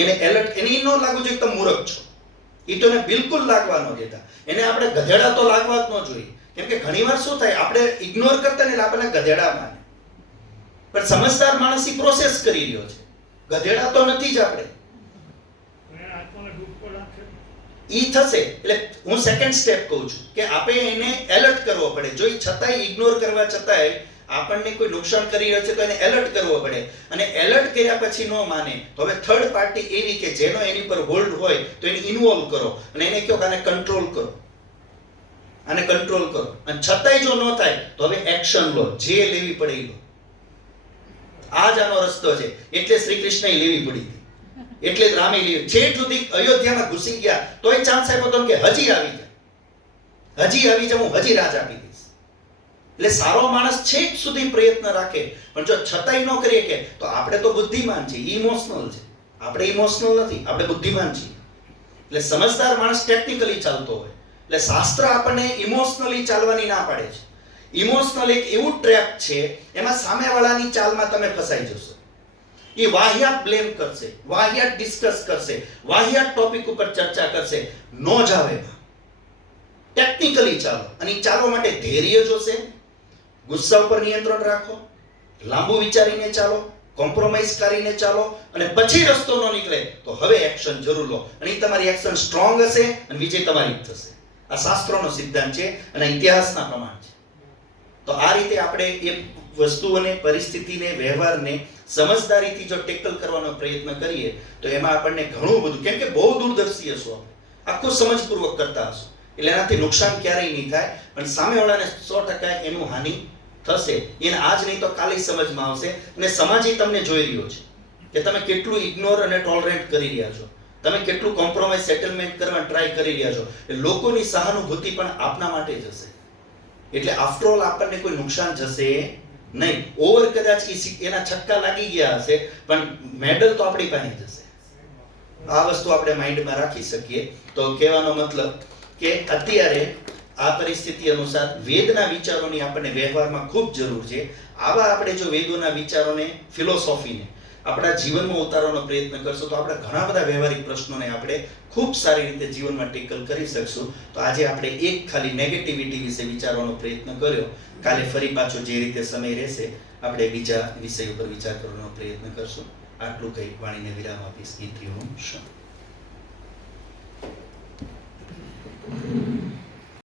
એને એલર્ટ, એને ન લાગવું જોઈએ કે તમે મૂર્ખ છો, એ તો એને બિલકુલ લાગવા ન દેતા. એને આપણે ગધેડા તો લાગવા જ ન જોઈએ, કેમ કે ઘણીવાર શું થાય આપણે ઇગ્નોર કરતા ને આપણને ગધેડા માને, પણ સમજદાર માણસ ઈ પ્રોસેસ કરી રહ્યો છે, ગધેડા તો નથી જ આપણે. ઈ થશે એટલે હું સેકન્ડ સ્ટેપ કહું છું કે આપણે એને એલર્ટ કરવો પડે. જો ઈ છતાંય ઇગ્નોર કરવા છતાંય આપણને કોઈ નુકસાન કરી રહ્યો છે તો એને એલર્ટ કરવો પડે, અને એલર્ટ કર્યા પછી ન માને તો હવે થર્ડ પાર્ટી એવી કે જેનો એની પર હોલ્ડ હોય તો એને ઇન્વોલ્વ કરો અને એને કહો કે આને કંટ્રોલ કરો, આને કંટ્રોલ કરો, અને છતાંય જો ન થાય તો હવે એક્શન લો, જે લેવી પડે એ લો. આ જ આનો રસ્તો છે. એટલે શ્રી કૃષ્ણએ લેવી પડી હતી, એટલે જ રામે લીધું. જે સુધી અયોધ્યામાં ઘૂસી ગયા તોય ચાન્સ આપ્યો તો કે હજી આવી જા, હું હજી રાજ આપી દઈશ. એટલે સારો માણસ છેક સુધી પ્રયત્ન રાખે, પણ જો છતાંય ન કરીએ કે તો આપણે તો બુદ્ધિમાન છીએ, ઇમોશનલ છે. આપણે ઇમોશનલ નથી, આપણે બુદ્ધિમાન છીએ. એટલે સમજદાર માણસ ટેકનિકલી ચાલતો હોય, એટલે શાસ્ત્ર આપણને ઇમોશનલી ચાલવાની ના પાડે છે. ઇમોશનલ એક એવું ટ્રેપ છે, એમાં સામેવાળાની ચાલમાં તમે ફસાઈ જશો. એ વાહિયાત બ્લેમ કરશે, વાહિયાત ડિસ્કસ કરશે, વાહિયાત ટોપિક ઉપર ચર્ચા કરશે. નો જાવ એમાં, ટેકનિકલી ચાલો. અને એ ચાલવા માટે ધૈર્ય જોશે, ગુસ્સા ઉપર નિયંત્રણ રાખો, લાંબુ વિચારીને ચાલો, કોમ્પ્રોમાઇઝ કરીને ચાલો, અને પછી રસ્તો ન નીકળે તો હવે એક્શન જરૂર લો. અને એ તમારી એક્શન સ્ટ્રોંગ હશે અને વિજય તમારી જ થશે. આ શાસ્ત્રોનો સિદ્ધાંત છે અને ઇતિહાસના પ્રમાણ છે. તો આ રીતે આપણે એ વસ્તુઓને, પરિસ્થિતિને, વ્યવહારને સમજદારીથી જો ટેકલ કરવાનો પ્રયત્ન કરીએ તો એમાં આપણને ઘણું બધું, કેમ કે બહુ દૂરદર્શી હશો આપણે, આખું સમજપૂર્વક કરતા હશો, એટલે એનાથી નુકસાન ક્યારેય નહીં થાય, પણ સામેવાળાને 100% એનું હાનિ થશે. એને આજ નહીં તો કાલે સમજમાં આવશે, અને સમાજ તમને જોઈ રહ્યો છે કે તમે કેટલું ઇગ્નોર અને ટોલરન્ટ કરી રહ્યા છો, તમે કેટલું કોમ્પ્રોમાઇઝ સેટલમેન્ટ કરવા ટ્રાય કરી રહ્યા છો. લોકોની સહાનુભૂતિ પણ આપના માટે જ હશે. એટલે આફ્ટર ઓલ આપણને કોઈ નુકસાન જશે નહીં. ઓવર કદાચ એના છક્કા લાગી ગયા હશે પણ મેડલ તો આપણી પાસે જશે. આ વસ્તુ આપણે માઇન્ડમાં રાખી શકીએ. તો કહેવાનો મતલબ કે અત્યારે આ પરિસ્થિતિ અનુસાર વેદના વિચારોની આપણને વ્યવહારમાં ખૂબ જરૂર છે. આવા આપણે જો વેદોના વિચારોને, ફિલોસોફીને આપણા જીવનમાં ઉતારવાનો પ્રયત્ન કરશું તો આપણે ઘણા બધા વ્યવહારિક પ્રશ્નોને આપણે ખૂબ સારી રીતે જીવનમાં ટેકલ કરી શકશું. તો આજે આપણે એક ખાલી નેગેટિવિટી વિશે વિચારવાનો પ્રયત્ન કર્યો. કાલે ફરી પાછો જે રીતે સમય રહેશે આપણે બીજા વિષય ઉપર વિચાર કરવાનો પ્રયત્ન કરશું. આટલું કહી વાણીને વિરામ આપીશ. ઓમ શાંતિ.